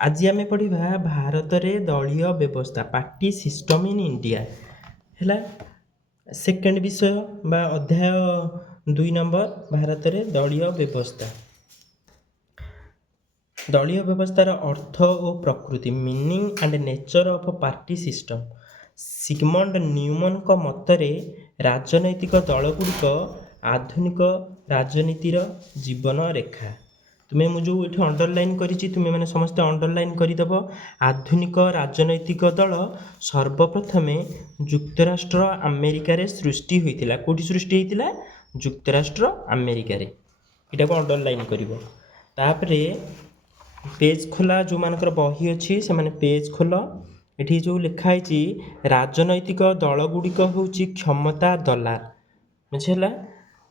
ଆଜି ଆମେ ପଢ଼ିବା ଭାରତରେ ଦଳୀୟ ବ୍ୟବସ୍ଥା ପାର୍ଟି ସିଷ୍ଟମ୍ ଇନ୍ ଇଣ୍ଡିଆ ହେଲା ସେକେଣ୍ଡ ବିଷୟ ବା ଅଧ୍ୟାୟ 2 ନମ୍ବର ଭାରତରେ ଦଳୀୟ ବ୍ୟବସ୍ଥା। ଦଳୀୟ ବ୍ୟବସ୍ଥାର ଅର୍ଥ ଓ ପ୍ରକୃତି meaning and nature of party system. Sigmund ନ୍ୟୁମନଙ୍କ ମତରେ ରାଜନୈତିକ ଦଳଗୁଡ଼ିକ ଆଧୁନିକ ରାଜନୀତିର ଜୀବନ ରେଖା। ମୁଁ ଯେଉଁ ଏଠି ଅଣ୍ଡରଲାଇନ୍ କରିଛି ତୁମେମାନେ ସମସ୍ତେ ଅଣ୍ଡରଲାଇନ୍ କରିଦେବ। ଆଧୁନିକ ରାଜନୈତିକ ଦଳ ସର୍ବପ୍ରଥମେ ଯୁକ୍ତରାଷ୍ଟ୍ର ଆମେରିକାରେ ସୃଷ୍ଟି ହୋଇଥିଲା। କେଉଁଠି ସୃଷ୍ଟି ହୋଇଥିଲା? ଯୁକ୍ତରାଷ୍ଟ୍ର ଆମେରିକାରେ। ଏଇଟାକୁ ଅଣ୍ଡରଲାଇନ୍ କରିବ। ତାପରେ ପେଜ୍ ଖୋଲା, ଯେଉଁମାନଙ୍କର ବହି ଅଛି ସେମାନେ ପେଜ୍ ଖୋଲ। ଏଠି ଯେଉଁ ଲେଖା ହେଇଛି ରାଜନୈତିକ ଦଳଗୁଡ଼ିକ ହେଉଛି କ୍ଷମତା ଦଲାଲ, ବୁଝିହେଲା।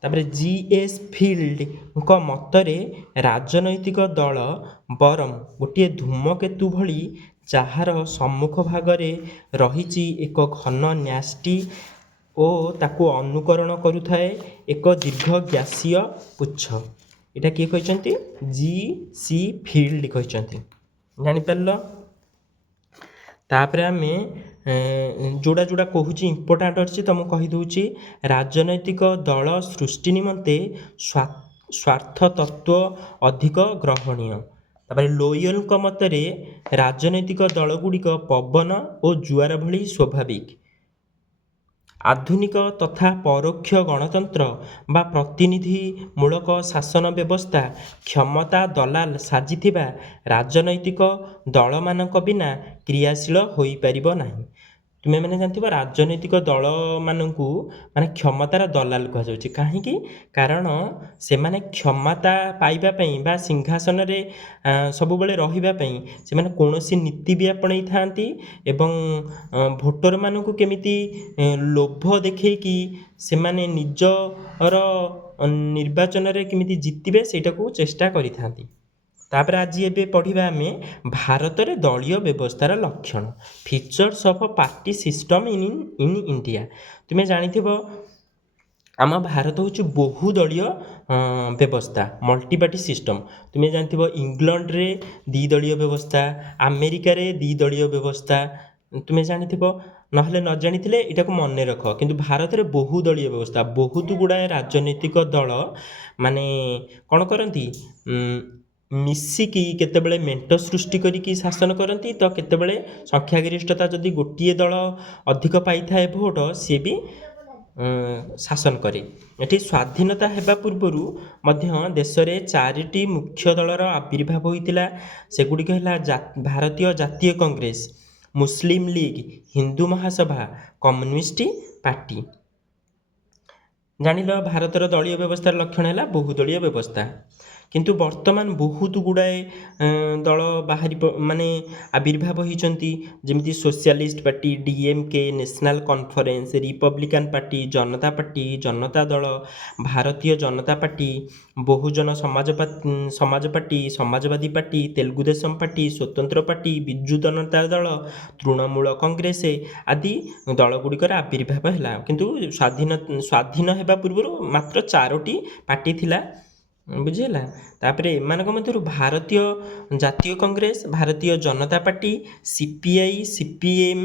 ତାପରେ ଜି.ଏସ୍. ଫିଲ୍ଡଙ୍କ ମତରେ ରାଜନୈତିକ ଦଳ ବରଂ ଗୋଟିଏ ଧୂମକେତୁ ଭଳି ଯାହାର ସମ୍ମୁଖ ଭାଗରେ ରହିଛି ଏକ ଘନ ନ୍ୟଷ୍ଟି ଓ ତାକୁ ଅନୁକରଣ କରୁଥାଏ ଏକ ଦୀର୍ଘ ଗ୍ୟାସୀୟ ପୁଚ୍ଛ। ଏଇଟା କିଏ କହିଛନ୍ତି? ଜି.ସି. ଫିଲ୍ଡ କହିଛନ୍ତି। ଜାଣିପାରିଲ? ତାପରେ ଆମେ ଯୋଉଟା କହୁଛି ଇମ୍ପୋର୍ଟାଣ୍ଟ ଅଛି ତୁମକୁ କହିଦେଉଛି। ରାଜନୈତିକ ଦଳ ସୃଷ୍ଟି ନିମନ୍ତେ ସ୍ୱାର୍ଥ ତତ୍ତ୍ୱ ଅଧିକ ଗ୍ରହଣୀୟ। ତାପରେ ଲୋୟଲଙ୍କ ମତରେ ରାଜନୈତିକ ଦଳଗୁଡ଼ିକ ପବନ ଓ ଜୁଆର ଭଳି ସ୍ୱାଭାବିକ। ଆଧୁନିକ ତଥା ପରୋକ୍ଷ ଗଣତନ୍ତ୍ର ବା ପ୍ରତିନିଧିମୂଳକ ଶାସନ ବ୍ୟବସ୍ଥା କ୍ଷମତା ଦଲାଲ ସାଜିଥିବା ରାଜନୈତିକ ଦଳମାନଙ୍କ ବିନା କ୍ରିୟାଶୀଳ ହୋଇପାରିବ ନାହିଁ। ତୁମେମାନେ ଜାଣିଥିବ ରାଜନୈତିକ ଦଳମାନଙ୍କୁ ମାନେ କ୍ଷମତାର ଦଲାଲ କୁହାଯାଉଛି। କାହିଁକି? କାରଣ ସେମାନେ କ୍ଷମତା ପାଇବା ପାଇଁ ବା ସିଂହାସନରେ ସବୁବେଳେ ରହିବା ପାଇଁ ସେମାନେ କୌଣସି ନୀତି ବି ଆପଣେଇଥାନ୍ତି ଏବଂ ଭୋଟରମାନଙ୍କୁ କେମିତି ଲୋଭ ଦେଖେଇକି ସେମାନେ ନିଜର ନିର୍ବାଚନରେ କେମିତି ଜିତିବେ ସେଇଟାକୁ ଚେଷ୍ଟା କରିଥାନ୍ତି। ତାପରେ ଆଜି ଏବେ ପଢ଼ିବା ଆମେ ଭାରତରେ ଦଳୀୟ ବ୍ୟବସ୍ଥାର ଲକ୍ଷଣ, features of party system in India. ତୁମେ ଜାଣିଥିବ ଆମ ଭାରତ ହେଉଛି ବହୁଦଳୀୟ ବ୍ୟବସ୍ଥା, ମଲ୍ଟିପାର୍ଟି ସିଷ୍ଟମ୍। ତୁମେ ଜାଣିଥିବ ଇଂଲଣ୍ଡରେ ଦ୍ୱିଦଳୀୟ ବ୍ୟବସ୍ଥା, ଆମେରିକାରେ ଦ୍ୱିଦଳୀୟ ବ୍ୟବସ୍ଥା। ତୁମେ ଜାଣିଥିବ, ନହେଲେ ନ ଜାଣିଥିଲେ ଏଇଟାକୁ ମନେ ରଖ। କିନ୍ତୁ ଭାରତରେ ବହୁଦଳୀୟ ବ୍ୟବସ୍ଥା, ବହୁତ ଗୁଡ଼ାଏ ରାଜନୈତିକ ଦଳ ମାନେ କ'ଣ କରନ୍ତି, ମିଶିକି କେତେବେଳେ ମେଣ୍ଟ ସୃଷ୍ଟି କରିକି ଶାସନ କରନ୍ତି, ତ କେତେବେଳେ ସଂଖ୍ୟାଗରିଷ୍ଠତା ଯଦି ଗୋଟିଏ ଦଳ ଅଧିକ ପାଇଥାଏ ଭୋଟ, ସିଏ ବି ଶାସନ କରେ। ଏଠି ସ୍ୱାଧୀନତା ହେବା ପୂର୍ବରୁ ମଧ୍ୟ ଦେଶରେ 4ଟି ମୁଖ୍ୟ ଦଳର ଆବିର୍ଭାବ ହୋଇଥିଲା। ସେଗୁଡ଼ିକ ହେଲା ଭାରତୀୟ ଜାତୀୟ କଂଗ୍ରେସ, ମୁସଲିମ ଲିଗ, ହିନ୍ଦୁ ମହାସଭା, କମ୍ୟୁନିଷ୍ଟ ପାର୍ଟି। ଜାଣିଲ ଭାରତର ଦଳୀୟ ବ୍ୟବସ୍ଥାର ଲକ୍ଷଣ ହେଲା ବହୁଦଳୀୟ ବ୍ୟବସ୍ଥା। କିନ୍ତୁ ବର୍ତ୍ତମାନ ବହୁତ ଗୁଡ଼ାଏ ଦଳ ଆବିର୍ଭାବ ହୋଇଛନ୍ତି। ଯେମିତି socialist party, DMK, national conference, republican party, Janata party, Janata Dal, Bharatiya Janata party, Bahujan Samaj party, Samajwadi party, Telugu Desam party, Swatantra party, Biju Janata Dal, Trinamool Congress ଆଦି ଦଳଗୁଡ଼ିକର ଆବିର୍ଭାବ ହେଲା। କିନ୍ତୁ ସ୍ୱାଧୀନ ହେବା ପୂର୍ବରୁ ମାତ୍ର 4ଟି ପାର୍ଟି ଥିଲା, ବୁଝିହେଲା। ତାପରେ ଏମାନଙ୍କ ମଧ୍ୟରୁ ଭାରତୀୟ ଜାତୀୟ Congress, Bharatiya Janata party, CPI, CPM,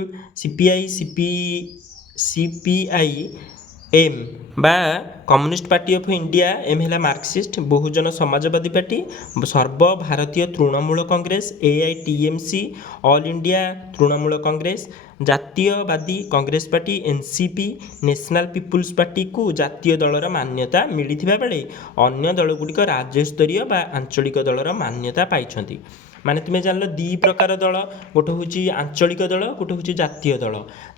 CPIM ବା communist party of India, M ହେଲା ମାର୍କସିଷ୍ଟ, ବହୁଜନ ସମାଜବାଦୀ ପାର୍ଟି, ସର୍ବଭାରତୀୟ ତୃଣମୂଳ Congress, AITMC, all India Trinamool Congress, ଜାତୀୟବାଦୀ Congress party, NCP, national people's ପାର୍ଟିକୁ ଜାତୀୟ ଦଳର ମାନ୍ୟତା ମିଳିଥିବା ବେଳେ ଅନ୍ୟ ଦଳଗୁଡ଼ିକ ରାଜ୍ୟସ୍ତରୀୟ ବା ଆଞ୍ଚଳିକ ଦଳର ମାନ୍ୟତା ପାଇଛନ୍ତି। ମାନେ ତୁମେ ଜାଣିଲ ଦୁଇ ପ୍ରକାର ଦଳ, ଗୋଟେ ହେଉଛି ଆଞ୍ଚଳିକ ଦଳ, ଗୋଟେ ହେଉଛି ଜାତୀୟ ଦଳ।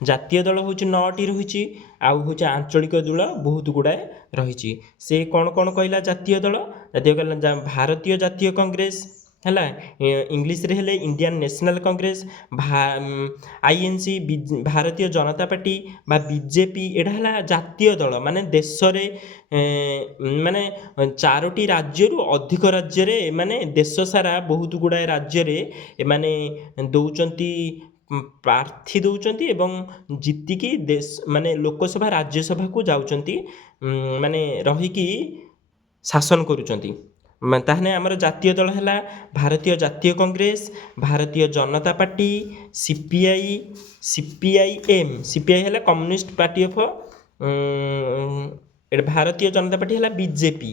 ଜାତୀୟ ଦଳ ହେଉଛି 9ଟି ରହିଛି, ଆଉ ହେଉଛି ଆଞ୍ଚଳିକ ଦଳ ବହୁତ ଗୁଡ଼ାଏ ରହିଛି। ସେ କ'ଣ କ'ଣ କହିଲା? ଜାତୀୟ ଦଳ କହିଲା ଭାରତୀୟ ଜାତୀୟ କଂଗ୍ରେସ ହେଲା, ଇଂଲିଶରେ ହେଲେ ଇଣ୍ଡିଆନ୍ ନ୍ୟାସନାଲ୍ କଂଗ୍ରେସ, INC ଭାରତୀୟ ଜନତା ପାର୍ଟି ବା BJP। ଏଇଟା ହେଲା ଜାତୀୟ ଦଳ, ମାନେ ଦେଶରେ ମାନେ 4ଟି ରାଜ୍ୟରୁ ଅଧିକ ରାଜ୍ୟରେ, ମାନେ ଦେଶ ସାରା ବହୁତ ଗୁଡ଼ାଏ ରାଜ୍ୟରେ ଏମାନେ ଦେଉଛନ୍ତି, ପ୍ରାର୍ଥୀ ଦେଉଛନ୍ତି ଏବଂ ଜିତିକି ମାନେ ଲୋକସଭା ରାଜ୍ୟସଭାକୁ ଯାଉଛନ୍ତି, ମାନେ ରହିକି ଶାସନ କରୁଛନ୍ତି। ତାହେଲେ ଆମର ଜାତୀୟ ଦଳ ହେଲା ଭାରତୀୟ ଜାତୀୟ Congress, Bharatiya Janata party, CPI, CPI ହେଲା communist party of Bharatiya Janata party ହେଲା BJP,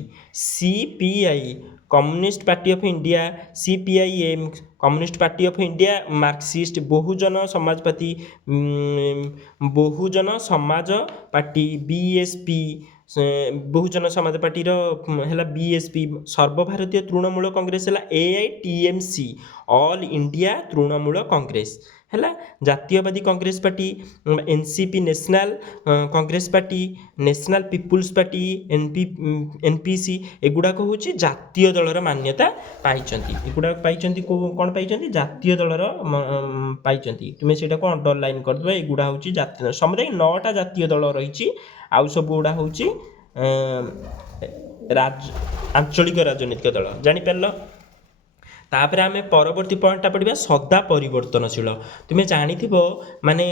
CPI communist party of India, CPIM communist party of India, Marxist Bahujan ସମାଜପାତି ବହୁଜନ ସମାଜ ପାର୍ଟି ବିଏସ୍ପି ବହୁଜନ ସମାଜ ପାର୍ଟିର ହେଲା ବିଏସ୍ପି, ସର୍ବଭାରତୀୟ ତୃଣମୂଳ କଂଗ୍ରେସ ହେଲା AITMC, all India Trinamool Congress ହେଲା ଜାତୀୟବାଦୀ Congress party, NCP national Congress party, national people's party NPC, ଏଗୁଡ଼ାକ ହେଉଛି ଜାତୀୟ ଦଳର ମାନ୍ୟତା ପାଇଛନ୍ତି। ଏଗୁଡ଼ାକ ପାଇଛନ୍ତି କ'ଣ ପାଇଛନ୍ତି? ଜାତୀୟ ଦଳର ପାଇଛନ୍ତି। ତୁମେ ସେଇଟାକୁ ଅଣ୍ଡରଲାଇନ୍ କରିଦେବ। ଏଗୁଡ଼ା ହେଉଛି ଜାତୀୟ ସମୁଦାୟ 9ଟା ଜାତୀୟ ଦଳ ରହିଛି, ଆଉ ସବୁ ଗୁଡ଼ା ହେଉଛି ଆଞ୍ଚଳିକ ରାଜନୈତିକ ଦଳ। ଜାଣିପାରିଲ? ତାପରେ ଆମେ ପରବର୍ତ୍ତୀ ପଏଣ୍ଟଟା ପଢ଼ିବା ସଦା ପରିବର୍ତ୍ତନଶୀଳ। ତୁମେ ଜାଣିଥିବ ମାନେ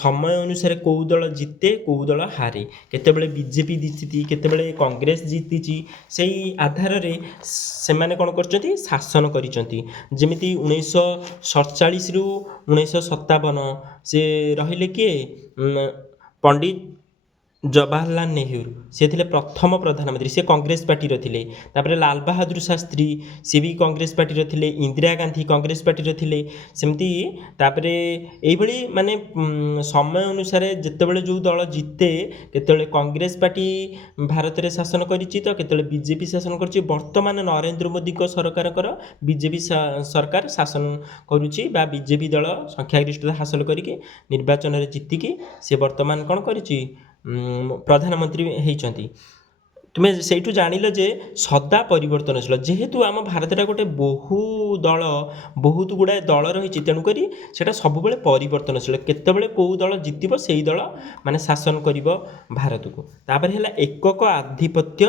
ସମୟ ଅନୁସାରେ କେଉଁ ଦଳ ଜିତେ କେଉଁ ଦଳ ହାରେ, କେତେବେଳେ ବିଜେପି ଜିତିଛି କେତେବେଳେ କଂଗ୍ରେସ ଜିତିଛି, ସେଇ ଆଧାରରେ ସେମାନେ କ'ଣ କରିଛନ୍ତି? ଶାସନ କରିଛନ୍ତି। ଯେମିତି 1947ରୁ 1957 ସେ ରହିଲେ କିଏ? ପଣ୍ଡିତ ଜବାହରଲାଲ ନେହେରୁ, ସେ ଥିଲେ ପ୍ରଥମ ପ୍ରଧାନମନ୍ତ୍ରୀ, ସେ କଂଗ୍ରେସ ପାର୍ଟିର ଥିଲେ। ତାପରେ ଲାଲ ବାହାଦୁର ଶାସ୍ତ୍ରୀ, ସେ ବି କଂଗ୍ରେସ ପାର୍ଟିର ଥିଲେ। ଇନ୍ଦିରା ଗାନ୍ଧୀ କଂଗ୍ରେସ ପାର୍ଟିର ଥିଲେ। ସେମିତି ତାପରେ ଏଇଭଳି ମାନେ ସମୟ ଅନୁସାରେ ଯେତେବେଳେ ଯେଉଁ ଦଳ ଜିତେ, କେତେବେଳେ କଂଗ୍ରେସ ପାର୍ଟି ଭାରତରେ ଶାସନ କରିଛି ତ କେତେବେଳେ ବିଜେପି ଶାସନ କରିଛି। ବର୍ତ୍ତମାନ ନରେନ୍ଦ୍ର ମୋଦିଙ୍କ ସରକାରଙ୍କର ବିଜେପି ସରକାର ଶାସନ କରୁଛି, ବା ବିଜେପି ଦଳ ସଂଖ୍ୟାଗରିଷ୍ଠତା ହାସଲ କରିକି ନିର୍ବାଚନରେ ଜିତିକି ସେ ବର୍ତ୍ତମାନ କ'ଣ କରିଛି? ପ୍ରଧାନମନ୍ତ୍ରୀ ହେଇଛନ୍ତି। ତୁମେ ସେଇଠୁ ଜାଣିଲ ଯେ ସଦା ପରିବର୍ତ୍ତନଶୀଳ। ଯେହେତୁ ଆମ ଭାରତଟା ଗୋଟେ ବହୁତ ଗୁଡ଼ାଏ ଦଳ ରହିଛି, ତେଣୁକରି ସେଇଟା ସବୁବେଳେ ପରିବର୍ତ୍ତନଶୀଳ। କେତେବେଳେ କେଉଁ ଦଳ ଜିତିବ ସେଇ ଦଳ ମାନେ ଶାସନ କରିବ ଭାରତକୁ। ତାପରେ ହେଲା ଏକକ ଆଧିପତ୍ୟ।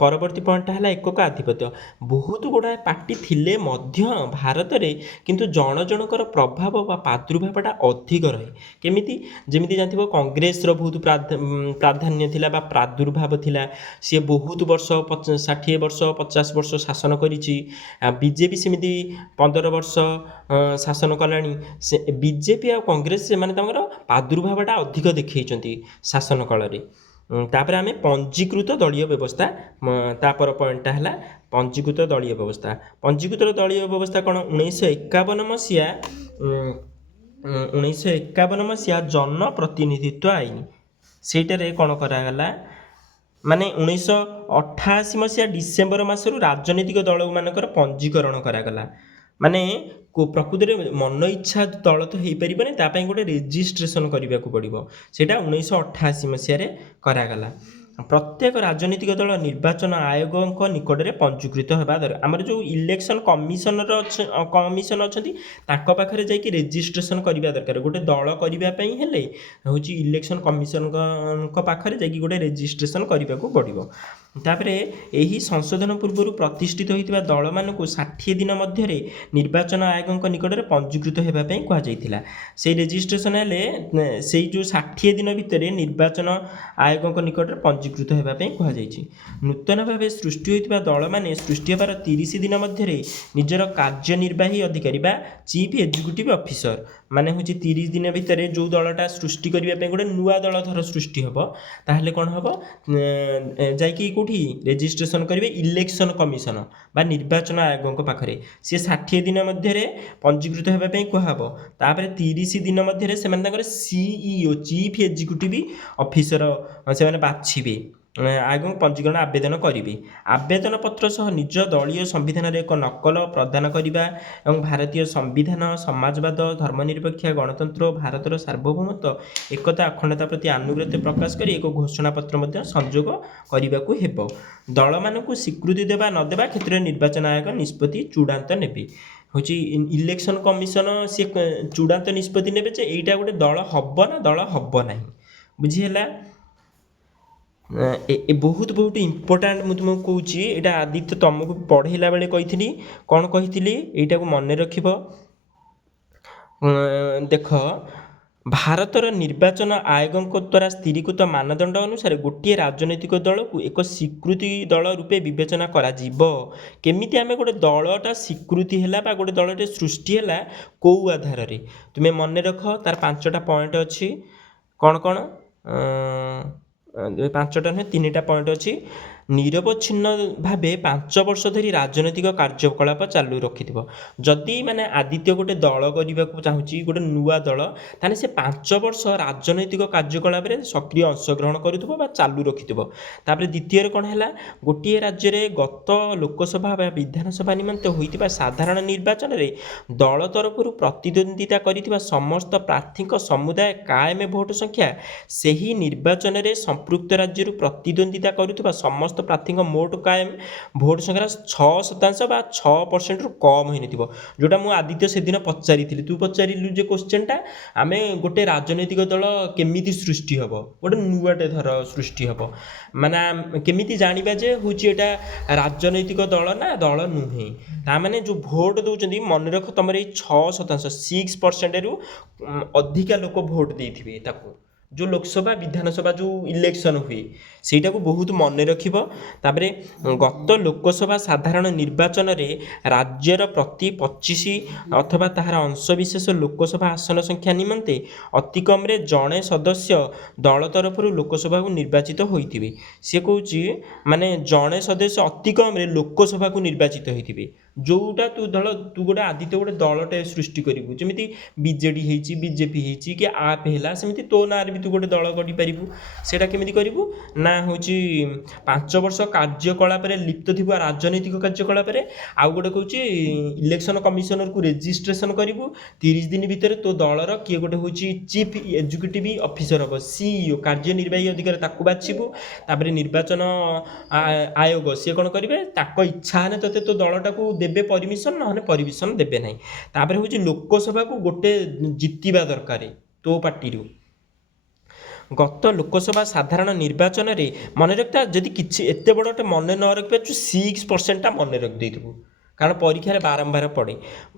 ପରବର୍ତ୍ତୀ ପଏଣ୍ଟଟା ହେଲା ଏକକ ଆଧିପତ୍ୟ। ବହୁତ ଗୁଡ଼ାଏ ପାର୍ଟି ଥିଲେ ମଧ୍ୟ ଭାରତରେ କିନ୍ତୁ ଜଣ ଜଣଙ୍କର ପ୍ରଭାବ ବା ପ୍ରାଦୁର୍ଭାବଟା ଅଧିକ ରହେ। କେମିତି? ଯେମିତି ଜାଣିଥିବ କଂଗ୍ରେସର ବହୁତ ପ୍ରାଧାନ୍ୟ ଥିଲା ବା ପ୍ରାଦୁର୍ଭାବ ଥିଲା। ସିଏ ବହୁତ ବର୍ଷ 60 ବର୍ଷ 50 ବର୍ଷ ଶାସନ କରିଛି। ବିଜେପି ସେମିତି 15 ବର୍ଷ ଶାସନ କଲାଣି। ସେ ବିଜେପି ଆଉ କଂଗ୍ରେସ ସେମାନେ ତାଙ୍କର ପ୍ରାଦୁର୍ଭାବଟା ଅଧିକ ଦେଖେଇଛନ୍ତି ଶାସନ କାଳରେ। ତାପରେ ଆମେ ପଞ୍ଜୀକୃତ ଦଳୀୟ ବ୍ୟବସ୍ଥା, ତାପର ପଏଣ୍ଟଟା ହେଲା ପଞ୍ଜୀକୃତ ଦଳୀୟ ବ୍ୟବସ୍ଥା। ପଞ୍ଜୀକୃତ ଦଳୀୟ ବ୍ୟବସ୍ଥା କ'ଣ? 1951 ମସିହା ଜନପ୍ରତିନିଧିତ୍ୱ ଆଇନ, ସେଇଟାରେ କ'ଣ କରାଗଲା? ମାନେ 1988 ମସିହା ଡିସେମ୍ବର ମାସରୁ ରାଜନୈତିକ ଦଳମାନଙ୍କର ପଞ୍ଜୀକରଣ କରାଗଲା। ମାନେ ପ୍ରକୃତରେ ମନ ଇଚ୍ଛା ଦଳ ତ ହେଇପାରିବନି, ତା ପାଇଁ ଗୋଟେ ରେଜିଷ୍ଟ୍ରେସନ କରିବାକୁ ପଡ଼ିବ। ସେଇଟା 1988 ମସିହାରେ କରାଗଲା। ପ୍ରତ୍ୟେକ ରାଜନୈତିକ ଦଳ ନିର୍ବାଚନ ଆୟୋଗଙ୍କ ନିକଟରେ ପଞ୍ଜୀକୃତ ହେବା ଦରକାର। ଆମର ଯେଉଁ ଇଲେକ୍ସନ କମିଶନ ଅଛନ୍ତି ତାଙ୍କ ପାଖରେ ଯାଇକି ରେଜିଷ୍ଟ୍ରେସନ କରିବା ଦରକାର। ଗୋଟେ ଦଳ କରିବା ପାଇଁ ହେଲେ ହେଉଛି ଇଲେକ୍ସନ କମିଶନଙ୍କ ପାଖରେ ଯାଇକି ଗୋଟେ ରେଜିଷ୍ଟ୍ରେସନ କରିବାକୁ ପଡ଼ିବ। ତାପରେ ଏହି ସଂଶୋଧନ ପୂର୍ବରୁ ପ୍ରତିଷ୍ଠିତ ହୋଇଥିବା ଦଳମାନଙ୍କୁ 60 ଦିନ ମଧ୍ୟରେ ନିର୍ବାଚନ ଆୟୋଗଙ୍କ ନିକଟରେ ପଞ୍ଜୀକୃତ ହେବା ପାଇଁ କୁହାଯାଇଥିଲା। ସେଇ ରେଜିଷ୍ଟ୍ରେସନ ହେଲେ ସେଇ ଯେଉଁ 60 ଦିନ ଭିତରେ ନିର୍ବାଚନ ଆୟୋଗଙ୍କ ନିକଟରେ ପଞ୍ଜୀକୃତ ହେବା ପାଇଁ କୁହାଯାଇଛି। ନୂତନ ଭାବେ ସୃଷ୍ଟି ହୋଇଥିବା ଦଳମାନେ ସୃଷ୍ଟି ହେବାର 30 ଦିନ ମଧ୍ୟରେ ନିଜର କାର୍ଯ୍ୟନିର୍ବାହୀ ଅଧିକାରୀ ବା ଚିଫ୍ ଏକ୍ଜିକ୍ୟୁଟିଭ୍ ଅଫିସର, ମାନେ ହେଉଛି 30 ଦିନ ଭିତରେ ଯେଉଁ ଦଳଟା ସୃଷ୍ଟି କରିବା ପାଇଁ ଗୋଟେ ନୂଆ ଦଳ ଧର ସୃଷ୍ଟି ହେବ, ତାହେଲେ କ'ଣ ହେବ? ଯାଇକି କେଉଁଠି ରେଜିଷ୍ଟ୍ରେସନ କରିବେ? ଇଲେକ୍ସନ କମିଶନ ବା ନିର୍ବାଚନ ଆୟୋଗଙ୍କ ପାଖରେ। ସିଏ 60 ଦିନ ମଧ୍ୟରେ ପଞ୍ଜୀକୃତ ହେବା ପାଇଁ କୁହାହେବ। ତାପରେ 30 ଦିନ ମଧ୍ୟରେ ସେମାନେ ତାଙ୍କର CEO ଚିଫ୍ ଏକ୍ଜିକ୍ୟୁଟିଭ୍ ଅଫିସର ସେମାନେ ବାଛିବେ, ଆୟୋଗଙ୍କ ପଞ୍ଜୀକରଣ ଆବେଦନ କରିବେ। ଆବେଦନ ପତ୍ର ସହ ନିଜ ଦଳୀୟ ସମ୍ବିଧାନର ଏକ ନକଲ ପ୍ରଦାନ କରିବା ଏବଂ ଭାରତୀୟ ସମ୍ବିଧାନ, ସମାଜବାଦ, ଧର୍ମନିରପେକ୍ଷ, ଗଣତନ୍ତ୍ର ଓ ଭାରତର ସାର୍ବଭୌମତ୍ୱ, ଏକତା, ଅଖଣ୍ଡତା ପ୍ରତି ଆନୁଗତ୍ୟ ପ୍ରକାଶ କରି ଏକ ଘୋଷଣାପତ୍ର ମଧ୍ୟ ସଂଯୋଗ କରିବାକୁ ହେବ। ଦଳମାନଙ୍କୁ ସ୍ୱୀକୃତି ଦେବା ନ ଦେବା କ୍ଷେତ୍ରରେ ନିର୍ବାଚନ ଆୟୋଗ ନିଷ୍ପତ୍ତି ଚୂଡ଼ାନ୍ତ ନେବେ। ହେଉଛି ଇଲେକ୍ସନ କମିଶନ ସିଏ ଚୂଡ଼ାନ୍ତ ନିଷ୍ପତ୍ତି ନେବେ ଯେ ଏଇଟା ଗୋଟେ ଦଳ ହେବ ନା ଦଳ ହେବ ନାହିଁ। ବୁଝିହେଲା? ବହୁତ ଇମ୍ପୋର୍ଟାଣ୍ଟ ମୁଁ ତୁମକୁ କହୁଛି। ଏଇଟା ଆଦିତ୍ୟ ତୁମକୁ ପଢ଼େଇଲା ବେଳେ କହିଥିଲି। କ'ଣ କହିଥିଲି? ଏଇଟାକୁ ମନେ ରଖିବ। ଦେଖ ଭାରତର ନିର୍ବାଚନ ଆୟୋଗଙ୍କ ଦ୍ୱାରା ସ୍ଥିରୀକୃତ ମାନଦଣ୍ଡ ଅନୁସାରେ ଗୋଟିଏ ରାଜନୈତିକ ଦଳକୁ ଏକ ସ୍ୱୀକୃତି ଦଳ ରୂପେ ବିବେଚନା କରାଯିବ। କେମିତି ଆମେ ଗୋଟେ ଦଳଟା ସ୍ୱୀକୃତି ହେଲା ବା ଗୋଟେ ଦଳଟେ ସୃଷ୍ଟି ହେଲା କେଉଁ ଆଧାରରେ? ତୁମେ ମନେ ରଖ, ତାର 5ଟା ପଏଣ୍ଟ ଅଛି। କ'ଣ କ'ଣ? 5ଟା ନୁହେଁ, 3ଟା ପଏଣ୍ଟ ଅଛି। ନିରବଚ୍ଛିନ୍ନ ଭାବେ 5 ବର୍ଷ ଧରି ରାଜନୈତିକ କାର୍ଯ୍ୟକଳାପ ଚାଲୁ ରଖିଥିବ। ଯଦି ମାନେ ଆଦିତ୍ୟ ଗୋଟେ ଦଳ କରିବାକୁ ଚାହୁଁଛି, ଗୋଟେ ନୂଆ ଦଳ, ତାହେଲେ ସେ 5 ବର୍ଷ ରାଜନୈତିକ କାର୍ଯ୍ୟକଳାପରେ ସକ୍ରିୟ ଅଂଶଗ୍ରହଣ କରୁଥିବ ବା ଚାଲୁ ରଖିଥିବ। ତାପରେ ଦ୍ୱିତୀୟରେ କ'ଣ ହେଲା, ଗୋଟିଏ ରାଜ୍ୟରେ ଗତ ଲୋକସଭା ବା ବିଧାନସଭା ନିମନ୍ତେ ହୋଇଥିବା ସାଧାରଣ ନିର୍ବାଚନରେ ଦଳ ତରଫରୁ ପ୍ରତିଦ୍ୱନ୍ଦ୍ୱିତା କରିଥିବା ସମସ୍ତ ପ୍ରାର୍ଥୀଙ୍କ ସମୁଦାୟ କାଏମ ଭୋଟ ସଂଖ୍ୟା ସେହି ନିର୍ବାଚନରେ ସମ୍ପୃକ୍ତ ରାଜ୍ୟରୁ ପ୍ରତିଦ୍ୱନ୍ଦ୍ୱିତା କରୁଥିବା ସମସ୍ତ ପ୍ରାର୍ଥୀଙ୍କ ମୋଟ କାଏମ ଭୋଟ ସଂଖ୍ୟାର 6% ବା 6%ରୁ କମ୍ ହୋଇନଥିବ। ଯେଉଁଟା ମୁଁ ଆଦିତ୍ୟ ସେଦିନ ପଚାରିଥିଲି, ତୁ ପଚାରିଲୁ ଯେ କ୍ୱେଶ୍ଚନଟା, ଆମେ ଗୋଟେ ରାଜନୈତିକ ଦଳ କେମିତି ସୃଷ୍ଟି ହେବ, ଗୋଟେ ନୂଆଟେ ଧର ସୃଷ୍ଟି ହେବ, ମାନେ କେମିତି ଜାଣିବା ଯେ ହେଉଛି ଏଇଟା ରାଜନୈତିକ ଦଳ ନା ଦଳ ନୁହେଁ? ତାମାନେ ଯେଉଁ ଭୋଟ ଦେଉଛନ୍ତି, ମନେ ରଖ ତମର ଏଇ 6%, 6%ରୁ ଅଧିକା ଲୋକ ଭୋଟ ଦେଇଥିବେ ତାକୁ। ଯେଉଁ ଲୋକସଭା ବିଧାନସଭା ଯେଉଁ ଇଲେକ୍ସନ୍ ହୁଏ ସେଇଟାକୁ ବହୁତ ମନେ ରଖିବ। ତାପରେ ଗତ ଲୋକସଭା ସାଧାରଣ ନିର୍ବାଚନରେ ରାଜ୍ୟର ପ୍ରତି 25 ଅଥବା ତାହାର ଅଂଶବିଶେଷ ଲୋକସଭା ଆସନ ସଂଖ୍ୟା ନିମନ୍ତେ ଅତିକମ୍ରେ ଜଣେ ସଦସ୍ୟ ଦଳ ତରଫରୁ ଲୋକସଭାକୁ ନିର୍ବାଚିତ ହୋଇଥିବେ। ସେ କହୁଛି ମାନେ ଜଣେ ସଦସ୍ୟ ଅତିକମ୍ରେ ଲୋକସଭାକୁ ନିର୍ବାଚିତ ହୋଇଥିବେ। ଯେଉଁଟା ତୁ ଗୋଟେ ଆଦିତ୍ୟ ଗୋଟେ ଦଳଟେ ସୃଷ୍ଟି କରିବୁ, ଯେମିତି ବିଜେଡ଼ି ହେଇଛି, ବିଜେପି ହେଇଛି, କି ଆପ୍ ହେଲା, ସେମିତି ତୋ ନାଁରେ ବି ତୁ ଗୋଟେ ଦଳ କରିପାରିବୁ। ସେଇଟା କେମିତି କରିବୁ ନା ହେଉଛି 5 ବର୍ଷ କାର୍ଯ୍ୟକଳାପରେ ଲିପ୍ତ ଥିବା ରାଜନୈତିକ କାର୍ଯ୍ୟକଳାପରେ। ଆଉ ଗୋଟେ କହୁଛି ଇଲେକ୍ସନ କମିଶନରକୁ ରେଜିଷ୍ଟ୍ରେସନ କରିବୁ। 30 ଦିନ ଭିତରେ ତୋ ଦଳର କିଏ ଗୋଟେ ହେଉଛି ଚିଫ୍ ଏକ୍ଜିକ୍ୟୁଟିଭ ଅଫିସର ହେବ, CEO, କାର୍ଯ୍ୟନିର୍ବାହୀ ଅଧିକାରୀ, ତାକୁ ବାଛିବୁ। ତାପରେ ନିର୍ବାଚନ ଆୟୋଗ ସିଏ କ'ଣ କରିବେ, ତାଙ୍କ ଇଚ୍ଛା ହେଲେ ତୋତେ ତୋ ଦଳଟାକୁ ଦେବେ ପରମିଶନ, ନହେଲେ ପରମିଶନ ଦେବେ ନାହିଁ। ତାପରେ ହେଉଛି ଲୋକସଭାକୁ ଗୋଟେ ଜିତିବା ଦରକାର ତୋ ପାର୍ଟିରୁ। ଗତ ଲୋକସଭା ସାଧାରଣ ନିର୍ବାଚନରେ ମନେ ରଖିଥା, ଯଦି କିଛି ଏତେ ବଡ଼ଟେ ମନେ ନ ରଖିପାରୁଛୁ 6%ଟା ମନେ ରଖିଦେଇଥିବୁ, କାରଣ ପରୀକ୍ଷାରେ ବାରମ୍ବାର ପଡ଼େ।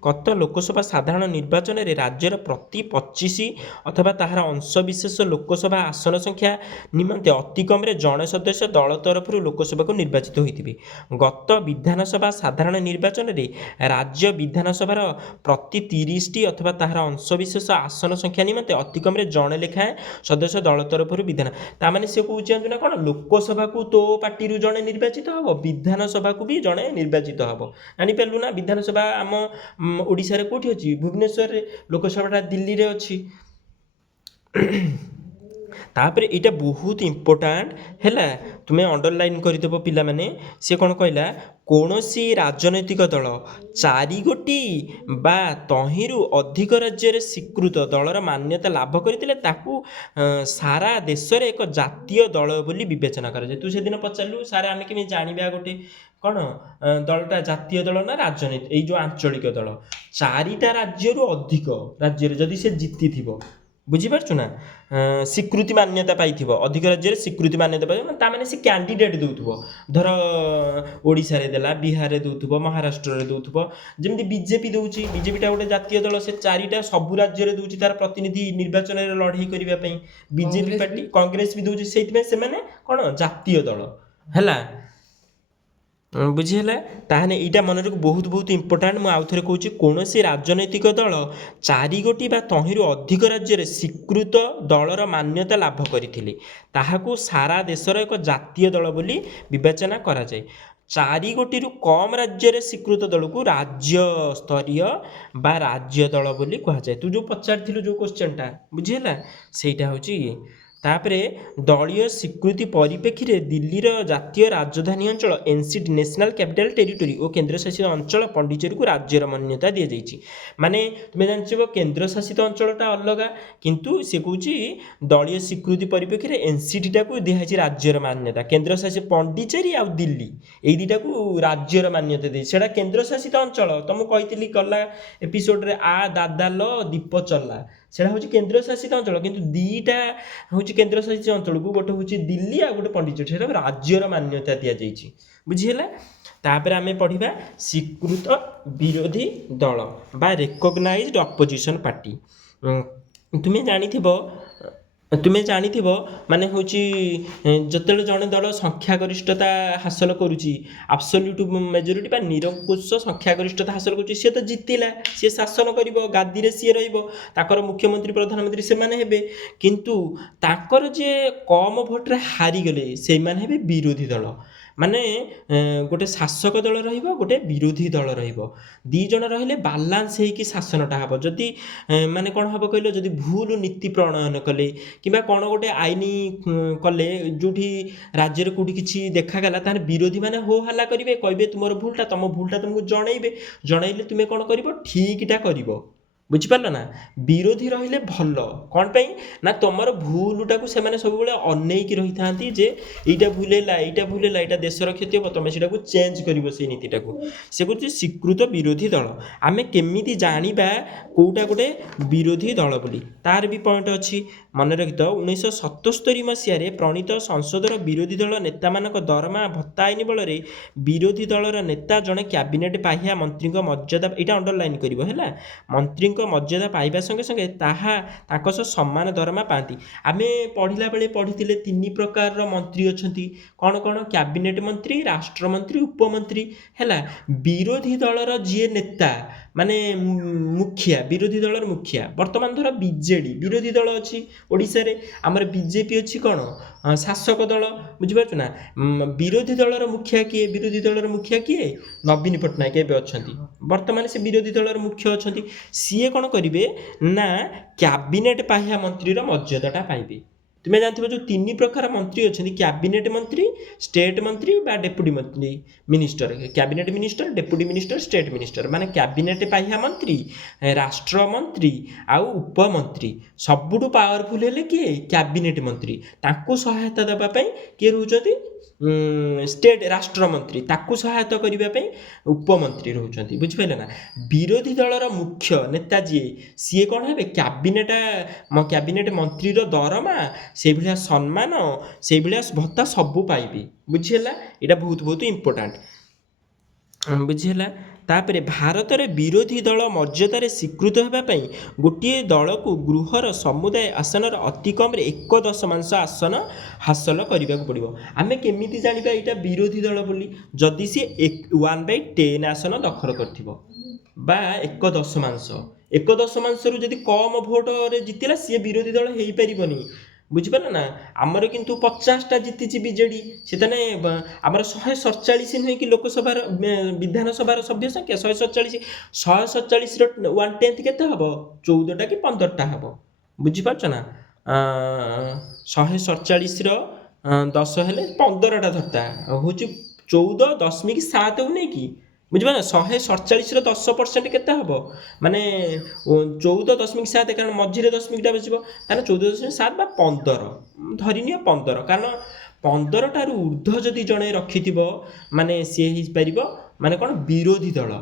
ଗତ ଲୋକସଭା ସାଧାରଣ ନିର୍ବାଚନରେ ରାଜ୍ୟର ପ୍ରତି 25 ଅଥବା ତାହାର ଅଂଶବିଶେଷ ଲୋକସଭା ଆସନ ସଂଖ୍ୟା ନିମନ୍ତେ ଅତିକମ୍ରେ ଜଣେ ସଦସ୍ୟ ଦଳ ତରଫରୁ ଲୋକସଭାକୁ ନିର୍ବାଚିତ ହୋଇଥିବେ। ଗତ ବିଧାନସଭା ସାଧାରଣ ନିର୍ବାଚନରେ ରାଜ୍ୟ ବିଧାନସଭାର ପ୍ରତି 30ଟି ଅଥବା ତାହାର ଅଂଶବିଶେଷ ଆସନ ସଂଖ୍ୟା ନିମନ୍ତେ ଅତିକମ୍ରେ ଜଣେ ଲେଖାଏଁ ସଦସ୍ୟ ଦଳ ତରଫରୁ ତାମାନେ ସେ କହୁଛନ୍ତି ନା କ'ଣ, ଲୋକସଭାକୁ ତୋ ପାର୍ଟିରୁ ଜଣେ ନିର୍ବାଚିତ ହେବ, ବିଧାନସଭାକୁ ବି ଜଣେ ନିର୍ବାଚିତ ହେବ। ଜାଣିପାରିଲୁ ନା? ବିଧାନସଭା ଆମ ଓଡ଼ିଶାରେ କେଉଁଠି ଅଛି? ଭୁବନେଶ୍ୱରରେ। ଲୋକସଭାଟା ଦିଲ୍ଲୀରେ ଅଛି। ତାପରେ ଏଇଟା ବହୁତ ଇମ୍ପୋର୍ଟାଣ୍ଟ ହେଲା, ତୁମେ ଅଣ୍ଡରଲାଇନ୍ କରିଦେବ ପିଲାମାନେ। ସେ କ'ଣ କହିଲା, କୌଣସି ରାଜନୈତିକ ଦଳ 4 ଗୋଟି ବା ତହିଁରୁ ଅଧିକ ରାଜ୍ୟରେ ସ୍ୱୀକୃତ ଦଳର ମାନ୍ୟତା ଲାଭ କରିଥିଲେ ତାକୁ ସାରା ଦେଶରେ ଏକ ଜାତୀୟ ଦଳ ବୋଲି ବିବେଚନା କରାଯାଏ। ତୁ ସେଦିନ ପଚାରିଲୁ, ସାର୍ ଆମେ କେମିତି ଜାଣିବା ଗୋଟେ କ'ଣ ଦଳଟା ଜାତୀୟ ଦଳ ନା ରାଜନୈତିକ, ଏଇ ଯେଉଁ ଆଞ୍ଚଳିକ ଦଳ? 4ଟା ରାଜ୍ୟରୁ ଅଧିକ ରାଜ୍ୟରେ ଯଦି ସେ ଜିତିଥିବ, ବୁଝିପାରୁଛୁ ନା, ସ୍ୱୀକୃତି ମାନ୍ୟତା ପାଇଥିବ, ଅଧିକ ରାଜ୍ୟରେ ସ୍ୱୀକୃତି ମାନ୍ୟତା ପାଇଥିବ, ତାମାନେ ସେ କ୍ୟାଣ୍ଡିଡେଟ୍ ଦେଉଥିବ। ଧର ଓଡ଼ିଶାରେ ଦେଲା, ବିହାରରେ ଦେଉଥିବ, ମହାରାଷ୍ଟ୍ରରେ ଦେଉଥିବ। ଯେମିତି ବିଜେପି ଦେଉଛି, ବିଜେପିଟା ଗୋଟେ ଜାତୀୟ ଦଳ, ସେ 4ଟା ସବୁ ରାଜ୍ୟରେ ଦେଉଛି ତାର ପ୍ରତିନିଧି ନିର୍ବାଚନରେ ଲଢ଼େଇ କରିବା ପାଇଁ। ବିଜେପି ପାର୍ଟି, କଂଗ୍ରେସ ବି ଦେଉଛି, ସେଇଥିପାଇଁ ସେମାନେ କ'ଣ ଜାତୀୟ ଦଳ ହେଲା। ବୁଝିହେଲା? ତାହେଲେ ଏଇଟା ମନେ ରଖ, ବହୁତ ବହୁତ ଇମ୍ପୋର୍ଟାଣ୍ଟ। ମୁଁ ଆଉ ଥରେ କହୁଛି, କୌଣସି ରାଜନୈତିକ ଦଳ 4 ଗୋଟି ବା ତହିଁରୁ ଅଧିକ ରାଜ୍ୟରେ ସ୍ୱୀକୃତ ଦଳର ମାନ୍ୟତା ଲାଭ କରିଥିଲେ ତାହାକୁ ସାରା ଦେଶର ଏକ ଜାତୀୟ ଦଳ ବୋଲି ବିବେଚନା କରାଯାଏ। 4 ଗୋଟିରୁ କମ୍ ରାଜ୍ୟରେ ସ୍ୱୀକୃତ ଦଳକୁ ରାଜ୍ୟସ୍ତରୀୟ ବା ରାଜ୍ୟ ଦଳ ବୋଲି କୁହାଯାଏ। ତୁ ଯେଉଁ ପଚାରିଥିଲୁ ଯେଉଁ କ୍ୱେଶ୍ଚନଟା, ବୁଝିହେଲା? ସେଇଟା ହେଉଛି ଇଏ। ତାପରେ ଦଳୀୟ ସ୍ୱୀକୃତି ପରିପ୍ରେକ୍ଷୀରେ ଦିଲ୍ଲୀର ଜାତୀୟ ରାଜଧାନୀ ଅଞ୍ଚଳ NCT, ନ୍ୟାସନାଲ୍ କ୍ୟାପିଟାଲ ଟେରିଟୋରୀ ଓ କେନ୍ଦ୍ରଶାସିତ ଅଞ୍ଚଳ ପଣ୍ଡିଚେରୀକୁ ରାଜ୍ୟର ମାନ୍ୟତା ଦିଆଯାଇଛି। ମାନେ ତୁମେ ଜାଣିଥିବ କେନ୍ଦ୍ରଶାସିତ ଅଞ୍ଚଳଟା ଅଲଗା, କିନ୍ତୁ ସେ କହୁଛି ଦଳୀୟ ସ୍ୱୀକୃତି ପରିପ୍ରେକ୍ଷୀରେ NCTଟାକୁ ଦିଆହେଇଛି ରାଜ୍ୟର ମାନ୍ୟତା। କେନ୍ଦ୍ରଶାସିତ ପଣ୍ଡିଚେରୀ ଆଉ ଦିଲ୍ଲୀ, ଏଇ ଦୁଇଟାକୁ ରାଜ୍ୟର ମାନ୍ୟତା ଦେଇଛି। ସେଇଟା କେନ୍ଦ୍ରଶାସିତ ଅଞ୍ଚଳ। ତ ମୁଁ କହିଥିଲି ଗଲା ଏପିସୋଡ଼ରେ, ଦାଦା ଲ ଦୀପ ଚଲା, ସେଇଟା ହେଉଛି କେନ୍ଦ୍ରଶାସିତ ଅଞ୍ଚଳ। କିନ୍ତୁ ଦୁଇଟା ହେଉଛି କେନ୍ଦ୍ରଶାସିତ ଅଞ୍ଚଳକୁ, ଗୋଟେ ହେଉଛି ଦିଲ୍ଲୀ ଆଉ ଗୋଟେ ପଣ୍ଡିଚେରୀ, ସେଇଟା ରାଜ୍ୟର ମାନ୍ୟତା ଦିଆଯାଇଛି। ବୁଝିହେଲା? ତାପରେ ଆମେ ପଢ଼ିବା ସ୍ୱୀକୃତ ବିରୋଧୀ ଦଳ ବା ରେକଗ୍ନାଇଜ୍ଡ ଅପୋଜିସନ୍ ପାର୍ଟି। ତୁମେ ଜାଣିଥିବ ତୁମେ ଜାଣିଥିବ ମାନେ ହେଉଛି ଯେତେବେଳେ ଜଣେ ଦଳ ସଂଖ୍ୟାଗରିଷ୍ଠତା ହାସଲ କରୁଛି, ଆବସଲ୍ୟୁଟ୍ ମେଜରିଟି ବା ନିରଙ୍କୁଶ ସଂଖ୍ୟାଗରିଷ୍ଠତା ହାସଲ କରୁଛି, ସିଏ ତ ଜିତିଲା, ସିଏ ଶାସନ କରିବ, ଗାଦିରେ ସିଏ ରହିବ, ତାଙ୍କର ମୁଖ୍ୟମନ୍ତ୍ରୀ ପ୍ରଧାନମନ୍ତ୍ରୀ ସେମାନେ ହେବେ। କିନ୍ତୁ ତାଙ୍କର ଯିଏ କମ୍ ଭୋଟରେ ହାରିଗଲେ ସେଇମାନେ ହେବେ ବିରୋଧୀ ଦଳ। ମାନେ ଗୋଟେ ଶାସକ ଦଳ ରହିବ, ଗୋଟେ ବିରୋଧୀ ଦଳ ରହିବ, ଦୁଇ ଜଣ ରହିଲେ ବାଲାନ୍ସ ହେଇକି ଶାସନଟା ହେବ। ଯଦି ମାନେ କ'ଣ ହେବ କହିଲ, ଯଦି ଭୁଲ ନୀତି ପ୍ରଣୟନ କଲେ କିମ୍ବା କ'ଣ ଗୋଟେ ଆଇନ କଲେ ଯେଉଁଠି ରାଜ୍ୟରେ କେଉଁଠି କିଛି ଦେଖାଗଲା, ତାହେଲେ ବିରୋଧୀମାନେ ହୋ ହାଲ୍ଲା କରିବେ, କହିବେ ତୁମର ଭୁଲଟା, ତୁମ ଭୁଲଟା ତୁମକୁ ଜଣେଇବେ, ଜଣେଇଲେ ତୁମେ କ'ଣ କରିବ, ଠିକଟା କରିବ। ବୁଝିପାରିଲ ନା? ବିରୋଧୀ ରହିଲେ ଭଲ କ'ଣ ପାଇଁ ନା ତୁମର ଭୁଲଟାକୁ ସେମାନେ ସବୁବେଳେ ଅନେଇକି ରହିଥାନ୍ତି ଯେ ଏଇଟା ଭୁଲ ହେଲା, ଏଇଟା ଭୁଲ ହେଲା, ଏଇଟା ଦେଶର କ୍ଷତି ହେବ, ତୁମେ ସେଇଟାକୁ ଚେଞ୍ଜ କରିବ ସେଇ ନୀତିଟାକୁ। ସେ ହେଉଛି ସ୍ୱୀକୃତ ବିରୋଧୀ ଦଳ। ଆମେ କେମିତି ଜାଣିବା କେଉଁଟା ଗୋଟେ ବିରୋଧୀ ଦଳ ବୋଲି, ତାର ବି ପଏଣ୍ଟ ଅଛି, ମନେ ରଖିଥାଅ। 1977 ମସିହାରେ ପ୍ରଣୀତ ସଂସଦର ବିରୋଧୀ ଦଳ ନେତାମାନଙ୍କ ଦରମା ଭତ୍ତା ଆଇନ ବଳରେ ବିରୋଧୀ ଦଳର ନେତା ଜଣେ କ୍ୟାବିନେଟ୍ ପାହ୍ୟା ମନ୍ତ୍ରୀଙ୍କ ମର୍ଯ୍ୟାଦା, ଏଇଟା ଅଣ୍ଡରଲାଇନ୍ କରିବ ହେଲା, ମନ୍ତ୍ରୀଙ୍କ ମର୍ଯ୍ୟାଦା ପାଇବା ସଙ୍ଗେ ସଙ୍ଗେ ତାହା ତାଙ୍କ ସହ ସମାନ ଦରମା ପାଆନ୍ତି। ଆମେ ପଢ଼ିଲା ବେଳେ ପଢ଼ିଥିଲେ 3 ପ୍ରକାରର ମନ୍ତ୍ରୀ ଅଛନ୍ତି, କ'ଣ କ'ଣ? କ୍ୟାବିନେଟ୍ ମନ୍ତ୍ରୀ, ରାଷ୍ଟ୍ରମନ୍ତ୍ରୀ, ଉପମନ୍ତ୍ରୀ ହେଲା। ବିରୋଧୀ ଦଳର ଯିଏ ନେତା ମାନେ ମୁଖିଆ, ବିରୋଧୀ ଦଳର ମୁଖିଆ, ବର୍ତ୍ତମାନ ଧର ବିଜେଡ଼ି ବିରୋଧୀ ଦଳ ଅଛି ଓଡ଼ିଶାରେ, ଆମର ବିଜେପି ଅଛି କ'ଣ ଶାସକ ଦଳ, ବୁଝିପାରୁଛୁ ନା? ବିରୋଧୀ ଦଳର ମୁଖିଆ କିଏ? ବିରୋଧୀ ଦଳର ମୁଖିଆ କିଏ? ନବୀନ ପଟ୍ଟନାୟକ ଏବେ ଅଛନ୍ତି, ବର୍ତ୍ତମାନ ସେ ବିରୋଧୀ ଦଳର ମୁଖ୍ୟ ଅଛନ୍ତି। ସିଏ କ'ଣ କରିବେ ନା କ୍ୟାବିନେଟ୍ ପାହ୍ୟା ମନ୍ତ୍ରୀର ମର୍ଯ୍ୟାଦାଟା ପାଇବେ। ତୁମେ ଜାଣିଥିବ ଯେଉଁ 3 ପ୍ରକାର ମନ୍ତ୍ରୀ ଅଛନ୍ତି, କ୍ୟାବିନେଟ୍ ମନ୍ତ୍ରୀ, ଷ୍ଟେଟ୍ ମନ୍ତ୍ରୀ ବା ଡେପୁଟି ମନ୍ତ୍ରୀ minister, cabinet minister, deputy minister, state minister, ମାନେ କ୍ୟାବିନେଟ୍ ପାହ୍ୟା ମନ୍ତ୍ରୀ, ରାଷ୍ଟ୍ରମନ୍ତ୍ରୀ ଆଉ ଉପମନ୍ତ୍ରୀ। ସବୁଠୁ ପାୱାରଫୁଲ୍ ହେଲେ କିଏ? କ୍ୟାବିନେଟ୍ ମନ୍ତ୍ରୀ। ତାଙ୍କୁ ସହାୟତା ଦେବା ପାଇଁ କିଏ ରହୁଛନ୍ତି? ଷ୍ଟେଟ୍ ରାଷ୍ଟ୍ରମନ୍ତ୍ରୀ, ତାକୁ ସହାୟତା କରିବା ପାଇଁ ଉପମନ୍ତ୍ରୀ ରହୁଛନ୍ତି। ବୁଝିପାରିଲେ ନା? ବିରୋଧୀ ଦଳର ମୁଖ୍ୟ ନେତା ଯିଏ, ସିଏ କ'ଣ ହେବେ? କ୍ୟାବିନେଟ୍ ମନ୍ତ୍ରୀର ଦରମା, ସେଇଭଳିଆ ସମ୍ମାନ, ସେଇଭଳିଆ ଭତ୍ତା ସବୁ ପାଇବେ। ବୁଝିହେଲା? ଏଇଟା ବହୁତ ବହୁତ ଇମ୍ପୋର୍ଟାଣ୍ଟ। ବୁଝିହେଲା? ତାପରେ ଭାରତରେ ବିରୋଧୀ ଦଳ ମର୍ଯ୍ୟାଦାରେ ସ୍ୱୀକୃତ ହେବା ପାଇଁ ଗୋଟିଏ ଦଳକୁ ଗୃହର ସମୁଦାୟ ଆସନର ଅତି କମ୍ରେ 1/10 ଆସନ ହାସଲ କରିବାକୁ ପଡ଼ିବ। ଆମେ କେମିତି ଜାଣିବା ଏଇଟା ବିରୋଧୀ ଦଳ ବୋଲି? ଯଦି ସିଏ 1/10 ଆସନ ଦଖଲ କରିଥିବ ବା 1/10ରୁ ଯଦି କମ୍ ଭୋଟରେ ଜିତିଲା, ସିଏ ବିରୋଧୀ ଦଳ ହେଇପାରିବନି। ବୁଝିପାରିଲ ନା? ଆମର କିନ୍ତୁ 50ଟା ଜିତିଛି ବିଜେଡ଼ି, ସେତାନେ ଆମର 147 ନୁହେଁ କି ଲୋକସଭାର ବିଧାନସଭାର ସଭ୍ୟ ସଂଖ୍ୟା 147, 147ର 1/10 କେତେ ହେବ? 14ଟା କି 15ଟା ହେବ। ବୁଝିପାରୁଛ ନା? 147ର 10 ହେଲେ 15ଟା ଧରତା ହେଉଛି 14.7 ନେଇ କି, ବୁଝିପାରିଲ ନା? 147ର 10% କେତେ ହେବ? ମାନେ 14.7, କାରଣ ମଝିରେ ଦଶମିକଟା ବସିବ, ତାହେଲେ 14.7 ବା 15 ଧରିନିଅ 15, କାରଣ 15ଟାରୁ ଉର୍ଦ୍ଧ୍ୱ ଯଦି ଜଣେ ରଖିଥିବ ମାନେ ସିଏ ହେଇପାରିବ ମାନେ କ'ଣ ବିରୋଧୀ ଦଳ।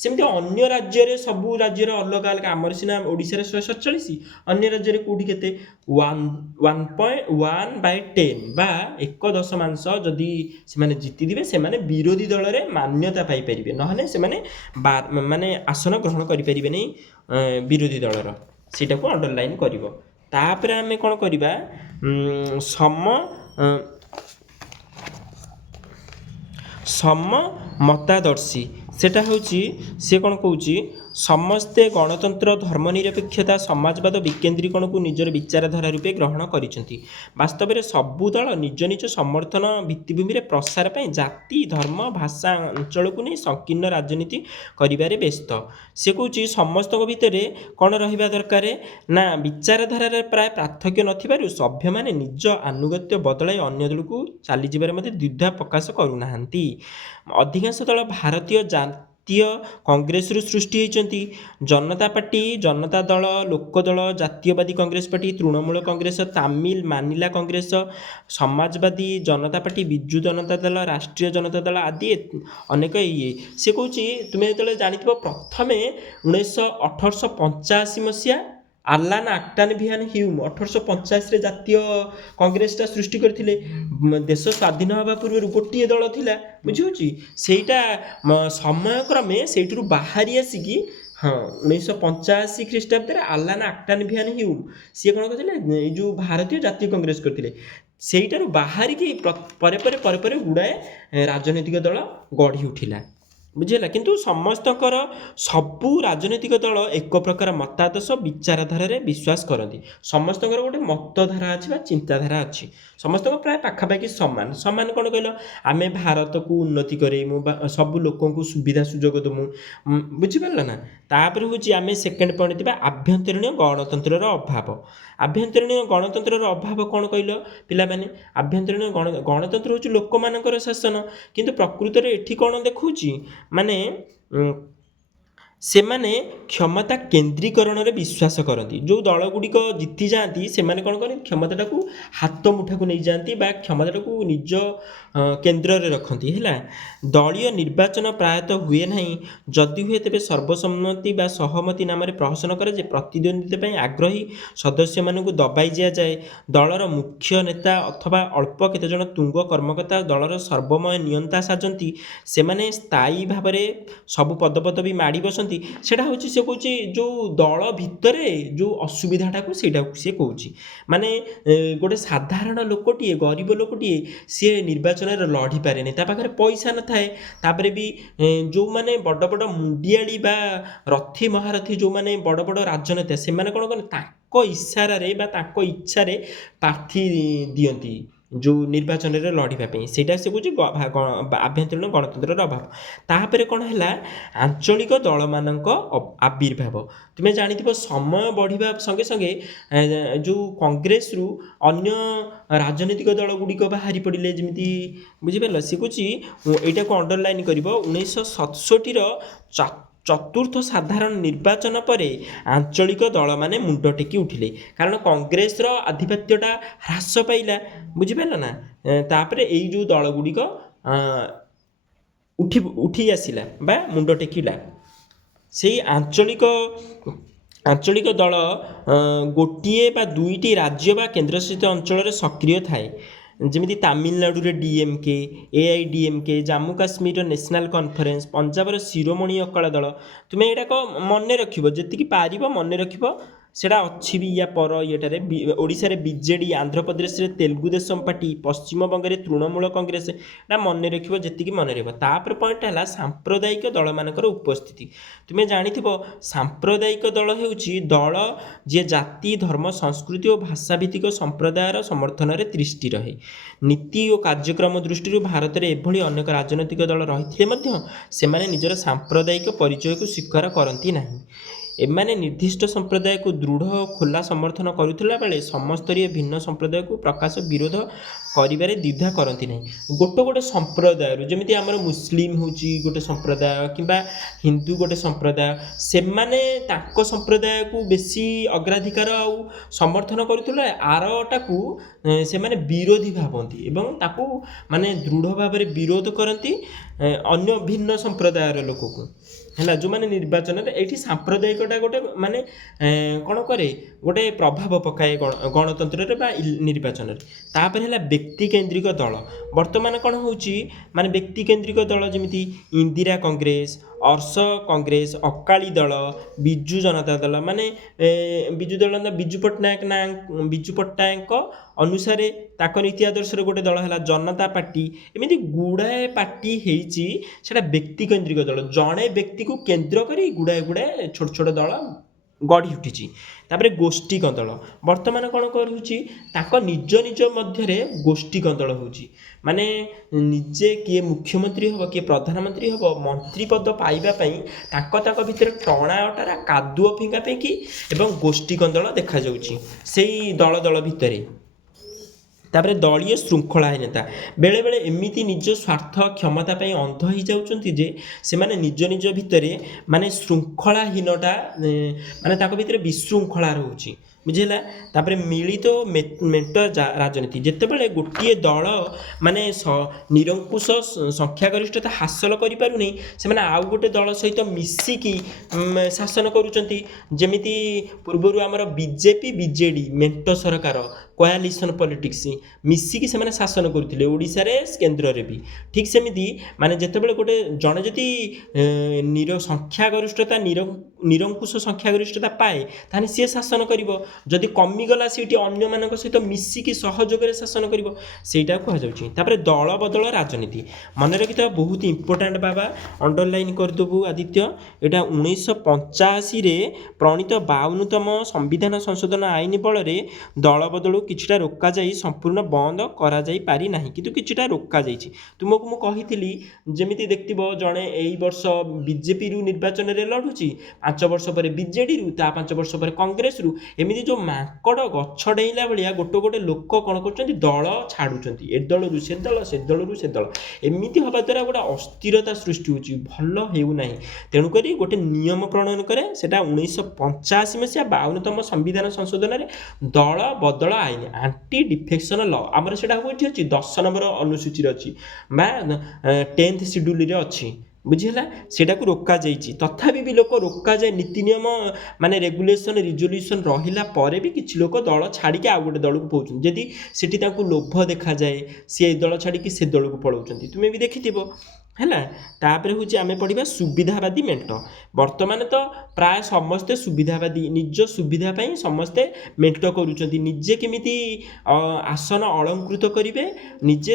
ସେମିତି ଅନ୍ୟ ରାଜ୍ୟରେ, ସବୁ ରାଜ୍ୟରେ ଅଲଗା ଅଲଗା, ଆମର ସିନା ଓଡ଼ିଶାରେ 147, ଅନ୍ୟ ରାଜ୍ୟରେ କେଉଁଠି କେତେ? 1/10 ବା 1/10 ଯଦି ସେମାନେ ଜିତିଥିବେ, ସେମାନେ ବିରୋଧୀ ଦଳରେ ମାନ୍ୟତା ପାଇପାରିବେ, ନହେଲେ ସେମାନେ ମାନେ ଆସନ ଗ୍ରହଣ କରିପାରିବେନି ବିରୋଧୀ ଦଳର। ସେଇଟାକୁ ଅଣ୍ଡରଲାଇନ୍ କରିବ। ତାପରେ ଆମେ କ'ଣ କରିବା? ସମମତାଦର୍ଶୀ, ସେଟା ହେଉଛି, ସେ କ'ଣ କହୁଛି? ସମସ୍ତେ ଗଣତନ୍ତ୍ର, ଧର୍ମନିରପେକ୍ଷତା, ସମାଜବାଦ ବିକେନ୍ଦ୍ରୀକରଣକୁ ନିଜର ବିଚାରଧାରା ରୂପେ ଗ୍ରହଣ କରିଛନ୍ତି। ବାସ୍ତବରେ ସବୁ ଦଳ ନିଜ ନିଜ ସମର୍ଥନ ଭିତ୍ତିଭୂମିରେ ପ୍ରସାର ପାଇଁ ଜାତି, ଧର୍ମ, ଭାଷା, ଅଞ୍ଚଳକୁ ନେଇ ସଂକୀର୍ଣ୍ଣ ରାଜନୀତି କରିବାରେ ବ୍ୟସ୍ତ। ସେ କହୁଛି ସମସ୍ତଙ୍କ ଭିତରେ କ'ଣ ରହିବା ଦରକାର ନା ବିଚାରଧାରାରେ ପ୍ରାୟ ପାର୍ଥକ୍ୟ ନଥିବାରୁ ସଭ୍ୟମାନେ ନିଜ ଆନୁଗତ୍ୟ ବଦଳାଇ ଅନ୍ୟ ଦଳକୁ ଚାଲିଯିବାରେ ମଧ୍ୟ ଦ୍ୱିଧା ପ୍ରକାଶ କରୁନାହାନ୍ତି। ଅଧିକାଂଶ ଦଳ ଭାରତୀୟ ଜାତୀୟ କଂଗ୍ରେସରୁ ସୃଷ୍ଟି ହୋଇଛନ୍ତି। ଜନତା ପାର୍ଟି, ଜନତା ଦଳ, ଲୋକଦଳ, ଜାତୀୟବାଦୀ କଂଗ୍ରେସ ପାର୍ଟି, ତୃଣମୂଳ କଂଗ୍ରେସ, ତାମିଲ ମାନିଲା କଂଗ୍ରେସ, ସମାଜବାଦୀ ଜନତା ପାର୍ଟି, ବିଜୁ ଜନତା ଦଳ, ରାଷ୍ଟ୍ରୀୟ ଜନତା ଦଳ ଆଦି ଅନେକ ଇଏ। ସେ କହୁଛି, ତୁମେ ଯେତେବେଳେ ଜାଣିଥିବ ପ୍ରଥମେ 1885 ମସିହା ଆଲାନ୍ ଆକ୍ଟନ୍ ଭିଆନ୍ ହ୍ୟୁମ୍ 1885ରେ ଜାତୀୟ କଂଗ୍ରେସଟା ସୃଷ୍ଟି କରିଥିଲେ। ଦେଶ ସ୍ୱାଧୀନ ହେବା ପୂର୍ବରୁ ଗୋଟିଏ ଦଳ ଥିଲା, ବୁଝିହେଉଛି? ସେଇଟା ସମୟକ୍ରମେ ସେଇଥିରୁ ବାହାରି ଆସିକି ହଁ 1985 ଖ୍ରୀଷ୍ଟାବ୍ଦରେ ଆଲାନ୍ ଆକ୍ଟାଭିଆନ୍ ହ୍ୟୁମ୍ ସିଏ କ'ଣ କରିଥିଲେ ଏଇ ଯେଉଁ ଭାରତୀୟ ଜାତୀୟ କଂଗ୍ରେସ କରିଥିଲେ ସେଇଟାରୁ ବାହାରିକି ପରେ ଗୁଡ଼ାଏ ରାଜନୈତିକ ଦଳ ଗଢ଼ି ଉଠିଲା ବୁଝିହେଲା। କିନ୍ତୁ ସମସ୍ତଙ୍କର ସବୁ ରାଜନୈତିକ ଦଳ ଏକ ପ୍ରକାର ମତାଦର୍ଶ ବିଚାରଧାରାରେ ବିଶ୍ୱାସ କରନ୍ତି। ସମସ୍ତଙ୍କର ଗୋଟେ ମତଧାରା ଅଛି ବା ଚିନ୍ତାଧାରା ଅଛି। ସମସ୍ତଙ୍କ ପ୍ରାୟ ପାଖାପାଖି ସମାନ ସମାନ କ'ଣ କହିଲ ଆମେ ଭାରତକୁ ଉନ୍ନତି କରେଇମୁ ବା ସବୁ ଲୋକଙ୍କୁ ସୁବିଧା ସୁଯୋଗ ଦେମୁ ବୁଝିପାରିଲ ନା। ତାପରେ ହେଉଛି ଆମେ ସେକେଣ୍ଡ ପଏଣ୍ଟ ଥିବା ଆଭ୍ୟନ୍ତରୀଣ ଗଣତନ୍ତ୍ରର ଅଭାବ। ଆଭ୍ୟନ୍ତରୀଣ ଗଣତନ୍ତ୍ରର ଅଭାବ କ'ଣ କହିଲ ପିଲାମାନେ? ଆଭ୍ୟନ୍ତରୀଣ ଗଣତନ୍ତ୍ର ହେଉଛି ଲୋକମାନଙ୍କର ଶାସନ କିନ୍ତୁ ପ୍ରକୃତରେ ଏଠି କ'ଣ ଦେଖାଉଛି ମାନେ ସେମାନେ କ୍ଷମତା କେନ୍ଦ୍ରୀକରଣରେ ବିଶ୍ୱାସ କରନ୍ତି। ଯେଉଁ ଦଳଗୁଡ଼ିକ ଜିତି ଯାଆନ୍ତି ସେମାନେ କ'ଣ କରନ୍ତି କ୍ଷମତାଟାକୁ ହାତ ମୁଠାକୁ ନେଇଯାଆନ୍ତି ବା କ୍ଷମତାଟାକୁ ନିଜ କେନ୍ଦ୍ରରେ ରଖନ୍ତି ହେଲା। ଦଳୀୟ ନିର୍ବାଚନ ପ୍ରାୟତଃ ହୁଏ ନାହିଁ, ଯଦି ହୁଏ ତେବେ ସର୍ବସମ୍ମତି ବା ସହମତି ନାମରେ ପ୍ରହସନ କରେ ଯେ ପ୍ରତିଦ୍ୱନ୍ଦିତା ପାଇଁ ଆଗ୍ରହୀ ସଦସ୍ୟମାନଙ୍କୁ ଦବାଇ ଦିଆଯାଏ। ଦଳର ମୁଖ୍ୟ ନେତା ଅଥବା ଅଳ୍ପ କେତେଜଣ ତୁଙ୍ଗ କର୍ମକର୍ତ୍ତା ଦଳର ସର୍ବମୟ ନିୟନ୍ତା ସାଜନ୍ତି। ସେମାନେ ସ୍ଥାୟୀ ଭାବରେ ସବୁ ପଦପଦବୀ ମାଡ଼ି ବସନ୍ତି। ସେଇଟା ହେଉଛି ସେ କହୁଛି ଯେଉଁ ଦଳ ଭିତରେ ଯେଉଁ ଅସୁବିଧାଟାକୁ ସେଇଟାକୁ ସିଏ କହୁଛି। ମାନେ ଗୋଟେ ସାଧାରଣ ଲୋକଟିଏ ଗରିବ ଲୋକଟିଏ ସିଏ ନିର୍ବାଚନରେ ଲଢ଼ିପାରେନି, ତା ପାଖରେ ପଇସା ନଥାଏ। ତାପରେ ବି ଯେଉଁମାନେ ବଡ଼ ବଡ଼ ମୁଣ୍ଡିଆଳି ବା ରଥୀ ମହାରଥୀ ଯେଉଁମାନେ ବଡ଼ ବଡ଼ ରାଜନେତା ସେମାନେ କ'ଣ କରନ୍ତି ତାଙ୍କ ଇସାରାରେ ବା ତାଙ୍କ ଇଚ୍ଛାରେ ପ୍ରାର୍ଥୀ ଦିଅନ୍ତି ଯେଉଁ ନିର୍ବାଚନରେ ଲଢ଼ିବା ପାଇଁ। ସେଇଟା ସେ କହୁଛି ଆଭ୍ୟନ୍ତରୀଣ ଗଣତନ୍ତ୍ରର ଅଭାବ। ତାପରେ କ'ଣ ହେଲା ଆଞ୍ଚଳିକ ଦଳମାନଙ୍କ ଆବିର୍ଭାବ। ତୁମେ ଜାଣିଥିବ ସମୟ ବଢ଼ିବା ସଙ୍ଗେ ସଙ୍ଗେ ଯେଉଁ କଂଗ୍ରେସରୁ ଅନ୍ୟ ରାଜନୈତିକ ଦଳ ଗୁଡ଼ିକ ବାହାରି ପଡ଼ିଲେ ଯେମିତି ବୁଝିପାରିଲ। ସେ କହୁଛି ଏଇଟାକୁ ଅଣ୍ଡରଲାଇନ୍ କରିବ 1967ର ଚତୁର୍ଥ ସାଧାରଣ ନିର୍ବାଚନ ପରେ ଆଞ୍ଚଳିକ ଦଳମାନେ ମୁଣ୍ଡ ଟେକି ଉଠିଲେ କାରଣ କଂଗ୍ରେସର ଆଧିପତ୍ୟଟା ହ୍ରାସ ପାଇଲା ବୁଝିପାରିଲ ନା। ତାପରେ ଏଇ ଯେଉଁ ଦଳ ଗୁଡ଼ିକ ଉଠି ଆସିଲା ବା ମୁଣ୍ଡ ଟେକିଲା। ସେଇ ଆଞ୍ଚଳିକ ଦଳ ଗୋଟିଏ ବା ଦୁଇଟି ରାଜ୍ୟ ବା କେନ୍ଦ୍ରଶାସିତ ଅଞ୍ଚଳରେ ସକ୍ରିୟ ଥାଏ। ଯେମିତି ତାମିଲନାଡ଼ୁରେ DMK, AIDMK, ଜାମ୍ମୁ କାଶ୍ମୀରର ନ୍ୟାସନାଲ୍ କନଫରେନ୍ସ, ପଞ୍ଜାବର ଶିରୋମଣି ଅକାଳ ଦଳ। ତୁମେ ଏଇଟାକ ମନେ ରଖିବ ଯେତିକି ପାରିବ ମନେ ରଖିବ। ସେଇଟା ଅଛି ବି ୟା ପର ଇଏଟାରେ ଓଡ଼ିଶାରେ BJD, ଆନ୍ଧ୍ରପ୍ରଦେଶରେ ତେଲୁଗୁ ଦେଶମ ପାର୍ଟି, ପଶ୍ଚିମବଙ୍ଗରେ ତୃଣମୂଳ କଂଗ୍ରେସ। ଏଇଟା ମନେ ରଖିବ ଯେତିକି ମନେ ରହିବ। ତାପରେ ପଏଣ୍ଟ ହେଲା ସାମ୍ପ୍ରଦାୟିକ ଦଳମାନଙ୍କର ଉପସ୍ଥିତି। ତୁମେ ଜାଣିଥିବ ସାମ୍ପ୍ରଦାୟିକ ଦଳ ହେଉଛି ଦଳ ଯିଏ ଜାତି, ଧର୍ମ, ସଂସ୍କୃତି ଓ ଭାଷାଭିତ୍ତିକ ସମ୍ପ୍ରଦାୟର ସମର୍ଥନରେ ତିଷ୍ଠି ରହେ। ନୀତି ଓ କାର୍ଯ୍ୟକ୍ରମ ଦୃଷ୍ଟିରୁ ଭାରତରେ ଏଭଳି ଅନେକ ରାଜନୈତିକ ଦଳ ରହିଥିଲେ ମଧ୍ୟ ସେମାନେ ନିଜର ସାମ୍ପ୍ରଦାୟିକ ପରିଚୟକୁ ସ୍ୱୀକାର କରନ୍ତି ନାହିଁ। ଏମାନେ ନିର୍ଦ୍ଦିଷ୍ଟ ସମ୍ପ୍ରଦାୟକୁ ଦୃଢ଼ ଓ ଖୋଲା ସମର୍ଥନ କରୁଥିଲା ବେଳେ ସମସ୍ତରୀୟ ଭିନ୍ନ ସମ୍ପ୍ରଦାୟକୁ ପ୍ରକାଶ ବିରୋଧ କରିବାରେ ଦ୍ୱିଧା କରନ୍ତି ନାହିଁ। ଗୋଟେ ସମ୍ପ୍ରଦାୟରୁ ଯେମିତି ଆମର ମୁସଲିମ ହେଉଛି ଗୋଟେ ସମ୍ପ୍ରଦାୟ କିମ୍ବା ହିନ୍ଦୁ ଗୋଟେ ସମ୍ପ୍ରଦାୟ, ସେମାନେ ତାଙ୍କ ସମ୍ପ୍ରଦାୟକୁ ବେଶୀ ଅଗ୍ରାଧିକାର ଆଉ ସମର୍ଥନ କରୁଥିଲେ, ଆରଟାକୁ ସେମାନେ ବିରୋଧୀ ଭାବନ୍ତି ଏବଂ ତାକୁ ମାନେ ଦୃଢ଼ ଭାବରେ ବିରୋଧ କରନ୍ତି ଅନ୍ୟ ଭିନ୍ନ ସମ୍ପ୍ରଦାୟର ଲୋକକୁ ହେଲା। ଯେଉଁମାନେ ନିର୍ବାଚନରେ ଏଇଠି ସାମ୍ପ୍ରଦାୟିକଟା ଗୋଟେ ମାନେ କ'ଣ କରେ ଗୋଟେ ପ୍ରଭାବ ପକାଏ ଗଣତନ୍ତ୍ରରେ ବା ନିର୍ବାଚନରେ। ତାପରେ ହେଲା ବ୍ୟକ୍ତିକେନ୍ଦ୍ରିକ ଦଳ। ବର୍ତ୍ତମାନ କ'ଣ ହେଉଛି ମାନେ ବ୍ୟକ୍ତିକେନ୍ଦ୍ରିକ ଦଳ ଯେମିତି ଇନ୍ଦିରା କଂଗ୍ରେସ, ଅର୍ସ କଂଗ୍ରେସ, ଅକାଳୀ ଦଳ, ବିଜୁ ଜନତା ଦଳ। ମାନେ ବିଜୁ ପଟ୍ଟନାୟକ ଅନୁସାରେ ତାଙ୍କ ନୀତି ଆଦର୍ଶରେ ଗୋଟେ ଦଳ ହେଲା ଜନତା ପାର୍ଟି। ଏମିତି ଗୁଡ଼ାଏ ପାର୍ଟି ହେଇଛି, ସେଇଟା ବ୍ୟକ୍ତିକେନ୍ଦ୍ରିକ ଦଳ। ଜଣେ ବ୍ୟକ୍ତିକୁ କେନ୍ଦ୍ର କରି ଗୁଡ଼ାଏ ଛୋଟ ଛୋଟ ଦଳ ଗଢ଼ି ଉଠିଛି। ତାପରେ ଗୋଷ୍ଠୀ କନ୍ଦଳ। ବର୍ତ୍ତମାନ କ'ଣ କରୁଛି ତାଙ୍କ ନିଜ ମଧ୍ୟରେ ଗୋଷ୍ଠୀ କନ୍ଦଳ ହେଉଛି। ମାନେ ନିଜେ କିଏ ମୁଖ୍ୟମନ୍ତ୍ରୀ ହେବ, କିଏ ପ୍ରଧାନମନ୍ତ୍ରୀ ହେବ, ମନ୍ତ୍ରୀ ପଦ ପାଇବା ପାଇଁ ତାଙ୍କ ଭିତରେ ଟଣା ଅଟରା କାଦୁଅ ଫିଙ୍ଗା ଫିଙ୍ଗି ଏବଂ ଗୋଷ୍ଠୀ କନ୍ଦଳ ଦେଖାଯାଉଛି ସେଇ ଦଳ ଭିତରେ। ତାପରେ ଦଳୀୟ ଶୃଙ୍ଖଳାହୀନତା। ବେଳେବେଳେ ଏମିତି ନିଜ ସ୍ୱାର୍ଥ କ୍ଷମତା ପାଇଁ ଅନ୍ଧ ହେଇଯାଉଛନ୍ତି ଯେ ସେମାନେ ନିଜ ଭିତରେ ମାନେ ଶୃଙ୍ଖଳାହୀନତା ମାନେ ତାଙ୍କ ଭିତରେ ବିଶୃଙ୍ଖଳା ରହୁଛି। ବୁଝିହେଲା। ତାପରେ ମିଳିତ ମେଣ୍ଟ ରାଜନୀତି, ଯେତେବେଳେ ଗୋଟିଏ ଦଳ ମାନେ ନିରଙ୍କୁଶ ସଂଖ୍ୟାଗରିଷ୍ଠତା ହାସଲ କରିପାରୁନି, ସେମାନେ ଆଉ ଗୋଟେ ଦଳ ସହିତ ମିଶିକି ଶାସନ କରୁଛନ୍ତି। ଯେମିତି ପୂର୍ବରୁ ଆମର ବିଜେପି ବିଜେଡ଼ି ମେଣ୍ଟ ସରକାର, କୋଆଲିସନ୍ ପଲିଟିକ୍ସ ମିଶିକି ସେମାନେ ଶାସନ କରୁଥିଲେ ଓଡ଼ିଶାରେ, କେନ୍ଦ୍ରରେ ବି। ଠିକ୍ ସେମିତି ମାନେ ଯେତେବେଳେ ଗୋଟେ ଜଣେ ଯଦି ସଂଖ୍ୟାଗରିଷ୍ଠତା ନିରଙ୍କୁଶ ସଂଖ୍ୟାଗରିଷ୍ଠତା ପାଏ, ତାହେଲେ ସିଏ ଶାସନ କରିବ। ଯଦି କମିଗଲା ସେଇଠି ଅନ୍ୟମାନଙ୍କ ସହିତ ମିଶିକି ସହଯୋଗରେ ଶାସନ କରିବ, ସେଇଟା କୁହାଯାଉଛି। ତାପରେ ଦଳ ବଦଳ ରାଜନୀତି ମନେ ରଖିଥିବା, ବହୁତ ଇମ୍ପୋର୍ଟାଣ୍ଟ ବାବା, ଅଣ୍ଡରଲାଇନ୍ କରିଦେବୁ ଆଦିତ୍ୟ। ଏଇଟା 1985ରେ ପ୍ରଣୀତ 52ତମ ସମ୍ବିଧାନ ସଂଶୋଧନ ଆଇନ ବଳରେ ଦଳ ବଦଳକୁ କିଛିଟା ରୋକାଯାଇ ସମ୍ପୂର୍ଣ୍ଣ ବନ୍ଦ କରାଯାଇ ପାରିନାହିଁ, କିନ୍ତୁ କିଛିଟା ରୋକାଯାଇଛି। ତୁମକୁ ମୁଁ କହିଥିଲି, ଯେମିତି ଦେଖିଥିବ ଜଣେ ଏଇ ବର୍ଷ ବିଜେପିରୁ ନିର୍ବାଚନରେ ଲଢ଼ୁଛି, 5 ବର୍ଷ ପରେ ବିଜେଡ଼ିରୁ, ତା 5 ବର୍ଷ ପରେ କଂଗ୍ରେସରୁ, ଏମିତି ଯେଉଁ ମାଙ୍କଡ଼ ଗଛ ଡେଇଁଲା ଭଳିଆ ଗୋଟେ ଲୋକ କ'ଣ କରୁଛନ୍ତି, ଦଳ ଛାଡ଼ୁଛନ୍ତି, ଏ ଦଳରୁ ସେ ଦଳ, ସେ ଦଳରୁ ସେ ଦଳ। ଏମିତି ହେବା ଦ୍ୱାରା ଗୋଟେ ଅସ୍ଥିରତା ସୃଷ୍ଟି ହେଉଛି, ଭଲ ହେଉନାହିଁ। ତେଣୁକରି ଗୋଟେ ନିୟମ ପ୍ରଣୟନ କରେ, ସେଟା 1985 ମସିହା 52ତମ ସମ୍ବିଧାନ ସଂଶୋଧନରେ ଦଳ ବଦଳ ଆଇନ, ଆଣ୍ଟି ଡିଫେକ୍ସନ୍ ଲ, ଆମର ସେଟା କେଉଁଠି ଅଛି, 10 ନମ୍ବର ଅନୁସୂଚୀରେ ଅଛି ବା 10th ସିଡ୍ୟୁଲରେ ଅଛି। ବୁଝିହେଲା, ସେଟାକୁ ରୋକାଯାଇଛି। ତଥାପି ବି ଲୋକ ରୋକାଯାଏ, ନୀତି ନିୟମ ମାନେ ରେଗୁଲେସନ୍ ରିଜଲ୍ୟୁସନ୍ ରହିଲା ପରେ ବି କିଛି ଲୋକ ଦଳ ଛାଡ଼ିକି ଆଉ ଗୋଟେ ଦଳକୁ ପଳାଉଛନ୍ତି। ଯଦି ସେଠି ତାଙ୍କୁ ଲୋଭ ଦେଖାଯାଏ, ସିଏ ଏ ଦଳ ଛାଡ଼ିକି ସେ ଦଳକୁ ପଳାଉଛନ୍ତି, ତୁମେ ବି ଦେଖିଥିବ। ହେଲା, ତାପରେ ହେଉଛି ଆମେ ପଢ଼ିବା ସୁବିଧାବାଦୀ ମେଣ୍ଟ। ବର୍ତ୍ତମାନ ତ ପ୍ରାୟ ସମସ୍ତେ ସୁବିଧାବାଦୀ, ନିଜ ସୁବିଧା ପାଇଁ ସମସ୍ତେ ମେଣ୍ଟ କରୁଛନ୍ତି, ନିଜେ କେମିତି ଆସନ ଅଳଙ୍କୃତ କରିବେ, ନିଜେ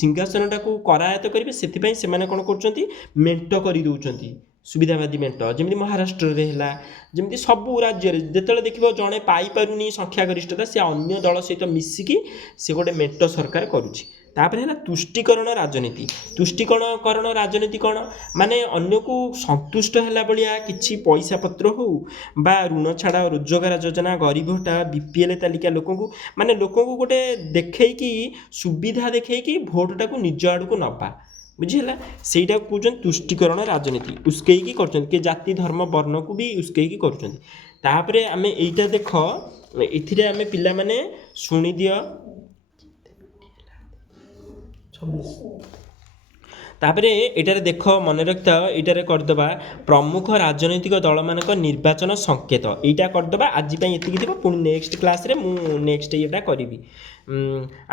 ସିଂହାସନଟାକୁ କରାୟତ୍ତ କରିବେ, ସେଥିପାଇଁ ସେମାନେ କ'ଣ କରୁଛନ୍ତି, ମେଣ୍ଟ କରିଦେଉଛନ୍ତି, ସୁବିଧାବାଦୀ ମେଣ୍ଟ। ଯେମିତି ମହାରାଷ୍ଟ୍ରରେ ହେଲା, ଯେମିତି ସବୁ ରାଜ୍ୟରେ ଯେତେବେଳେ ଦେଖିବ ଜଣେ ପାଇପାରୁନି ସଂଖ୍ୟାଗରିଷ୍ଠତା, ସେ ଅନ୍ୟ ଦଳ ସହିତ ମିଶିକି ସେ ଗୋଟେ ମେଣ୍ଟ ସରକାର କରୁଛି। ତାପରେ ହେଲା ତୁଷ୍ଟିକରଣ ରାଜନୀତି। ତୁଷ୍ଟିକରଣ ରାଜନୀତି କ'ଣ, ମାନେ ଅନ୍ୟକୁ ସନ୍ତୁଷ୍ଟ ହେଲା ଭଳିଆ କିଛି ପଇସା ପତ୍ର ହେଉ ବା ଋଣ ଛାଡ଼, ରୋଜଗାର ଯୋଜନା, ଗରିବ ହଟା, BPL ତାଲିକା ଲୋକଙ୍କୁ ଗୋଟେ ଦେଖେଇକି, ସୁବିଧା ଦେଖେଇକି ଭୋଟଟାକୁ ନିଜ ଆଡ଼କୁ ନେବା। ବୁଝିହେଲା, ସେଇଟାକୁ କହୁଛନ୍ତି ତୁଷ୍ଟିକରଣ ରାଜନୀତି। ଉସ୍କେଇକି କରୁଛନ୍ତି, କିଏ ଜାତି ଧର୍ମ ବର୍ଣ୍ଣକୁ ବି ଉସ୍କେଇକି କରୁଛନ୍ତି। ତାପରେ ଆମେ ଏଇଟା ଦେଖ, ଏଥିରେ ଆମେ ପିଲାମାନେ ଶୁଣିଦିଅ। ତାପରେ ଏଇଟାରେ ଦେଖ, ମନେ ରଖିଥାଅ, ଏଇଟାରେ କରିଦେବା ପ୍ରମୁଖ ରାଜନୈତିକ ଦଳମାନଙ୍କ ନିର୍ବାଚନ ସଂକେତ। ଏଇଟା କରିଦେବା, ଆଜି ପାଇଁ ଏତିକି ଥିବ। ପୁଣି ନେକ୍ସଟ କ୍ଲାସ୍ରେ ମୁଁ ନେକ୍ସଟ ଇଏଟା କରିବି।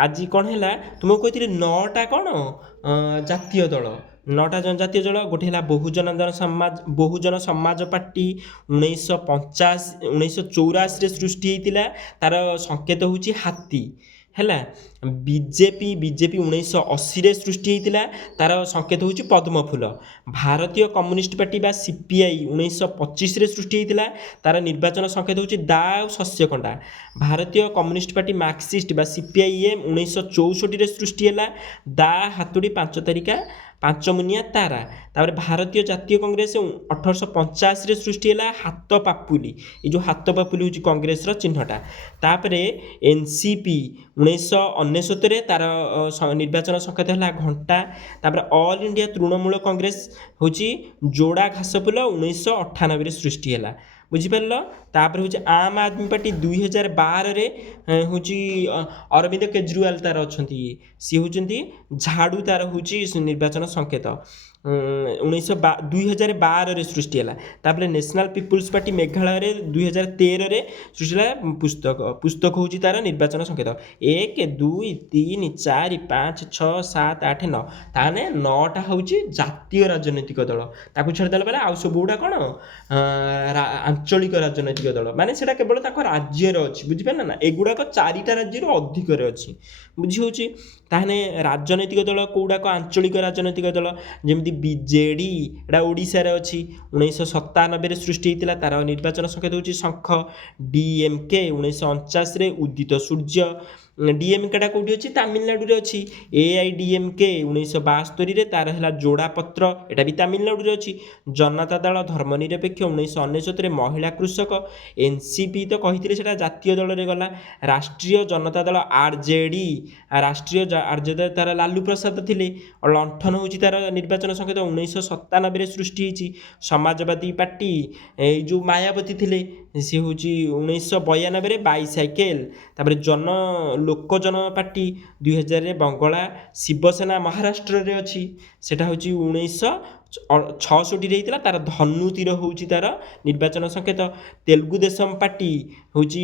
ଆଜି କ'ଣ ହେଲା, ତୁମକୁ କହିଥିଲି 9ଟା କ'ଣ ଜାତୀୟ ଦଳ, 9ଟା ଜାତୀୟ ଦଳ। ଗୋଟେ ହେଲା ବହୁଜନ ସମାଜ ପାର୍ଟି, 1984ରେ ସୃଷ୍ଟି ହେଇଥିଲା, ତାର ସଂକେତ ହେଉଛି ହାତୀ। ହେଲା, ବିଜେପି 1980ରେ ସୃଷ୍ଟି ହେଇଥିଲା, ତାର ସଂକେତ ହେଉଛି ପଦ୍ମଫୁଲ। ଭାରତୀୟ କମ୍ୟୁନିଷ୍ଟ ପାର୍ଟି ବା CPI 1925ରେ ସୃଷ୍ଟି ହେଇଥିଲା, ତାର ନିର୍ବାଚନ ସଂକେତ ହେଉଛି ଦା ଆଉ ଶସ୍ୟକଣ୍ଡା। ଭାରତୀୟ କମ୍ୟୁନିଷ୍ଟ ପାର୍ଟି ମାର୍କସିଷ୍ଟ ବା CPIM 1964ରେ ସୃଷ୍ଟି ହେଲା, ଦା ହାତୁଡ଼ି 5 ତାରିକା 5 ମୁନିଆ ତାରା। ତାପରେ ଭାରତୀୟ ଜାତୀୟ କଂଗ୍ରେସ 1885ରେ ସୃଷ୍ଟି ହେଲା, ହାତ ପାପୁଲି। ଏ ଯେଉଁ ହାତ ପାପୁଲି ହେଉଛି କଂଗ୍ରେସର ଚିହ୍ନଟା। ତାପରେ NCP 1999ରେ ତାର ନିର୍ବାଚନ ସଂକେତ ହେଲା ଘଣ୍ଟା। ତାପରେ ଅଲ୍ ଇଣ୍ଡିଆ ତୃଣମୂଳ କଂଗ୍ରେସ ହେଉଛି ଯୋଡ଼ା ଘାସଫୁଲ, 1998ରେ ସୃଷ୍ଟି ହେଲା। ବୁଝିପାରିଲ। ତାପରେ ହେଉଛି ଆମ୍ ଆଦମୀ ପାର୍ଟି 2012ରେ ହେଉଛି ଅରବିନ୍ଦ କେଜରିୱାଲ ତାର ଅଛନ୍ତି, ସିଏ ହେଉଛନ୍ତି ଝାଡ଼ୁ, ତାର ହେଉଛି ନିର୍ବାଚନ ସଂକେତ। 2012ରେ ସୃଷ୍ଟି ହେଲା। ତାପରେ ନ୍ୟାସନାଲ୍ ପିପୁଲ୍ସ ପାର୍ଟି ମେଘାଳୟରେ 2013ରେ ସୃଷ୍ଟି ହେଲା, ପୁସ୍ତକ ହେଉଛି ତାର ନିର୍ବାଚନ ସଂକେତ। 1 2 3 4 5 6 7 8 9, ତାହେଲେ 9ଟା ହେଉଛି ଜାତୀୟ ରାଜନୈତିକ ଦଳ। ତାକୁ ଛାଡ଼ିଦେଲା ପରେ ଆଉ ସବୁ ଗୁଡ଼ା କ'ଣ ଆଞ୍ଚଳିକ ରାଜନୈତିକ ଦଳ, ମାନେ ସେଇଟା କେବଳ ତାଙ୍କ ରାଜ୍ୟରେ ଅଛି। ବୁଝିପାରିଲ ନା, ଏଗୁଡ଼ାକ 4ଟା ରାଜ୍ୟରୁ ଅଧିକରେ ଅଛି। ବୁଝି ହେଉଛି। ତାହେଲେ ରାଜନୈତିକ ଦଳ କେଉଁଗୁଡ଼ାକ ଆଞ୍ଚଳିକ ରାଜନୈତିକ ଦଳ, ଯେମିତି ବିଜେଡ଼ି, ଏଇଟା ଓଡ଼ିଶାରେ ଅଛି, 1997ରେ ସୃଷ୍ଟି ହେଇଥିଲା, ତାର ନିର୍ବାଚନ ସଂକେତ ହେଉଛି ଶଙ୍ଖ। DMK 1949ରେ ଉଦିତ ସୂର୍ଯ୍ୟ। DMKଟା କେଉଁଠି ଅଛି, ତାମିଲନାଡ଼ୁରେ ଅଛି। AIDMK 1972ରେ ତାର ହେଲା ଯୋଡ଼ାପତ୍ର, ଏଟା ବି ତାମିଲନାଡ଼ୁରେ ଅଛି। ଜନତା ଦଳ ଧର୍ମନିରପେକ୍ଷ 1999ରେ ମହିଳା କୃଷକ। NCP ତ କହିଥିଲେ ସେଟା ଜାତୀୟ ଦଳରେ ଗଲା। ରାଷ୍ଟ୍ରୀୟ ଜନତା ଦଳ RJD, ରାଷ୍ଟ୍ରୀୟ RJD ତାର ଲାଲୁ ପ୍ରସାଦ ଥିଲେ। ଲଣ୍ଠନ ହେଉଛି ତାର ନିର୍ବାଚନ ସଂକେତ, 1997ରେ ସୃଷ୍ଟି ହେଇଛି। ସମାଜବାଦୀ ପାର୍ଟି, ଏଇ ଯେଉଁ ମାୟାବତୀ ଥିଲେ, ସିଏ ହେଉଛି 1992ରେ ବାଇସାଇକେଲ। ତାପରେ ଲୋକ ଜନପାର୍ଟି 2000ରେ ବଙ୍ଗଳା। ଶିବସେନା ମହାରାଷ୍ଟ୍ରରେ ଅଛି, ସେଟା ହେଉଛି 1966ରେ ହେଇଥିଲା। ତାର ଧନୁତୀର ହେଉଛି ତାର ନିର୍ବାଚନ ସଂକେତ। ତେଲୁଗୁ ଦେଶମ ପାର୍ଟି ହେଉଛି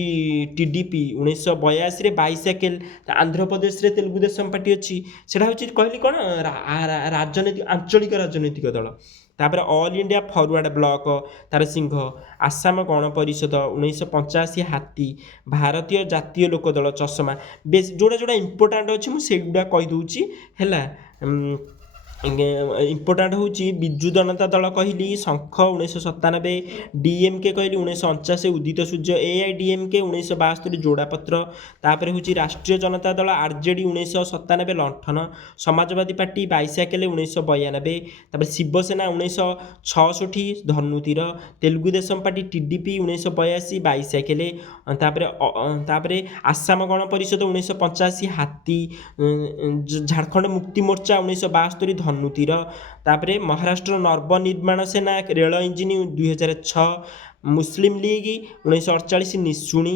TDP 1982ରେ ବାଇସାଇକେଲ। ଆନ୍ଧ୍ରପ୍ରଦେଶରେ ତେଲୁଗୁ ଦେଶମ ପାର୍ଟି ଅଛି, ସେଟା ହେଉଛି କହିଲି କ'ଣ ରାଜନୈତିକ ଆଞ୍ଚଳିକ ରାଜନୈତିକ ଦଳ। ତାପରେ ଅଲ୍ ଇଣ୍ଡିଆ ଫରୱାର୍ଡ଼ ବ୍ଲକ ତାର ସିଂହ। ଆସାମ ଗଣ ପରିଷଦ 1985 ହାତୀ। ଭାରତୀୟ ଜାତୀୟ ଲୋକ ଦଳ ଚଷମା। ବେଶ ଯୋଉଟା ଇମ୍ପୋର୍ଟାଣ୍ଟ ଅଛି ମୁଁ ସେଗୁଡ଼ା କହିଦେଉଛି ହେଲା। ଇମ୍ପୋର୍ଟାଣ୍ଟ ହେଉଛି ବିଜୁ ଜନତା ଦଳ କହିଲି ଶଙ୍ଖ 1997, DMK କହିଲି 1949 ଉଦିତ ସୂର୍ଯ୍ୟ, AIDMK 1972 ଯୋଡ଼ାପତ୍ର। ତାପରେ ହେଉଛି ରାଷ୍ଟ୍ରୀୟ ଜନତା ଦଳ RJD 1997 ଲଣ୍ଠନ। Samajwadi party bicycle 1992। ତାପରେ ଶିବସେନା 1966 ଧନୁତୀର। Telugu Desam party TDP 1982 bicycle. ତାପରେ ଆସାମ ଗଣ ପରିଷଦ 1985 ହାତୀ। ଝାଡ଼ଖଣ୍ଡ ମୁକ୍ତି ମୋର୍ଚ୍ଚା 1972 ଧନୁତୀର। ତାପରେ ମହାରାଷ୍ଟ୍ର ନବନିର୍ମାଣ ସେନା ରେଳ ଇଞ୍ଜିନ 2006। ମୁସଲିମ ଲିଗ୍ 1948 ନିଶୁଣି।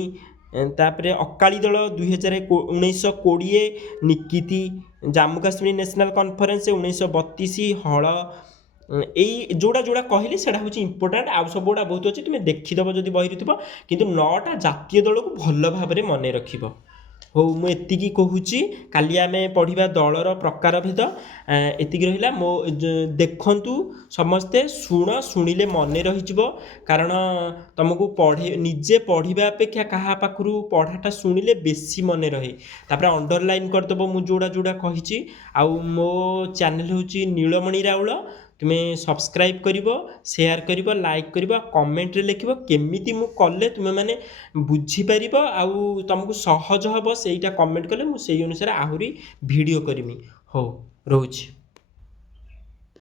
ତାପରେ ଅକାଳୀ ଦଳ 1920 ନିକିତି। ଜାମ୍ମୁ କାଶ୍ମୀର ନ୍ୟାସନାଲ କନଫରେନ୍ସ 1932 ହଳ। ଏଇ ଯୋଉଟା କହିଲି ସେଇଟା ହେଉଛି ଇମ୍ପୋର୍ଟାଣ୍ଟ। ଆଉ ସବୁଗୁଡ଼ା ବହୁତ ଅଛି, ତୁମେ ଦେଖିଦେବ ଯଦି ବହିରେ ଥିବ, କିନ୍ତୁ 9ଟା ଜାତୀୟ ଦଳକୁ ଭଲ ଭାବରେ ମନେ ରଖିବ। ହଉ, ମୁଁ ଏତିକି କହୁଛି। କାଲି ଆମେ ପଢ଼ିବା ଦଳର ପ୍ରକାରଭେଦ। ଏତିକି ରହିଲା। ଦେଖନ୍ତୁ ସମସ୍ତେ, ଶୁଣିଲେ ମନେ ରହିଯିବ। କାରଣ ତୁମକୁ ନିଜେ ପଢ଼ିବା ଅପେକ୍ଷା କାହା ପାଖରୁ ପଢ଼ାଟା ଶୁଣିଲେ ବେଶୀ ମନେ ରହେ। ତାପରେ ଅଣ୍ଡରଲାଇନ୍ କରିଦେବ ମୁଁ ଯୋଉଟା କହିଛି। ଆଉ ମୋ ଚ୍ୟାନେଲ ହେଉଛି ନୀଳମଣି ରାଉଳ। ତୁମେ ସବସ୍କ୍ରାଇବ୍ କରିବ, ସେୟାର କରିବ, ଲାଇକ୍ କରିବ, କମେଣ୍ଟରେ ଲେଖିବ କେମିତି ମୁଁ କଲେ ତୁମେମାନେ ବୁଝିପାରିବ ଆଉ ତୁମକୁ ସହଜ ହେବ। ସେଇଟା କମେଣ୍ଟ କଲେ ମୁଁ ସେଇ ଅନୁସାରେ ଆହୁରି ଭିଡ଼ିଓ କରିମି। ହଉ, ରହୁଛି।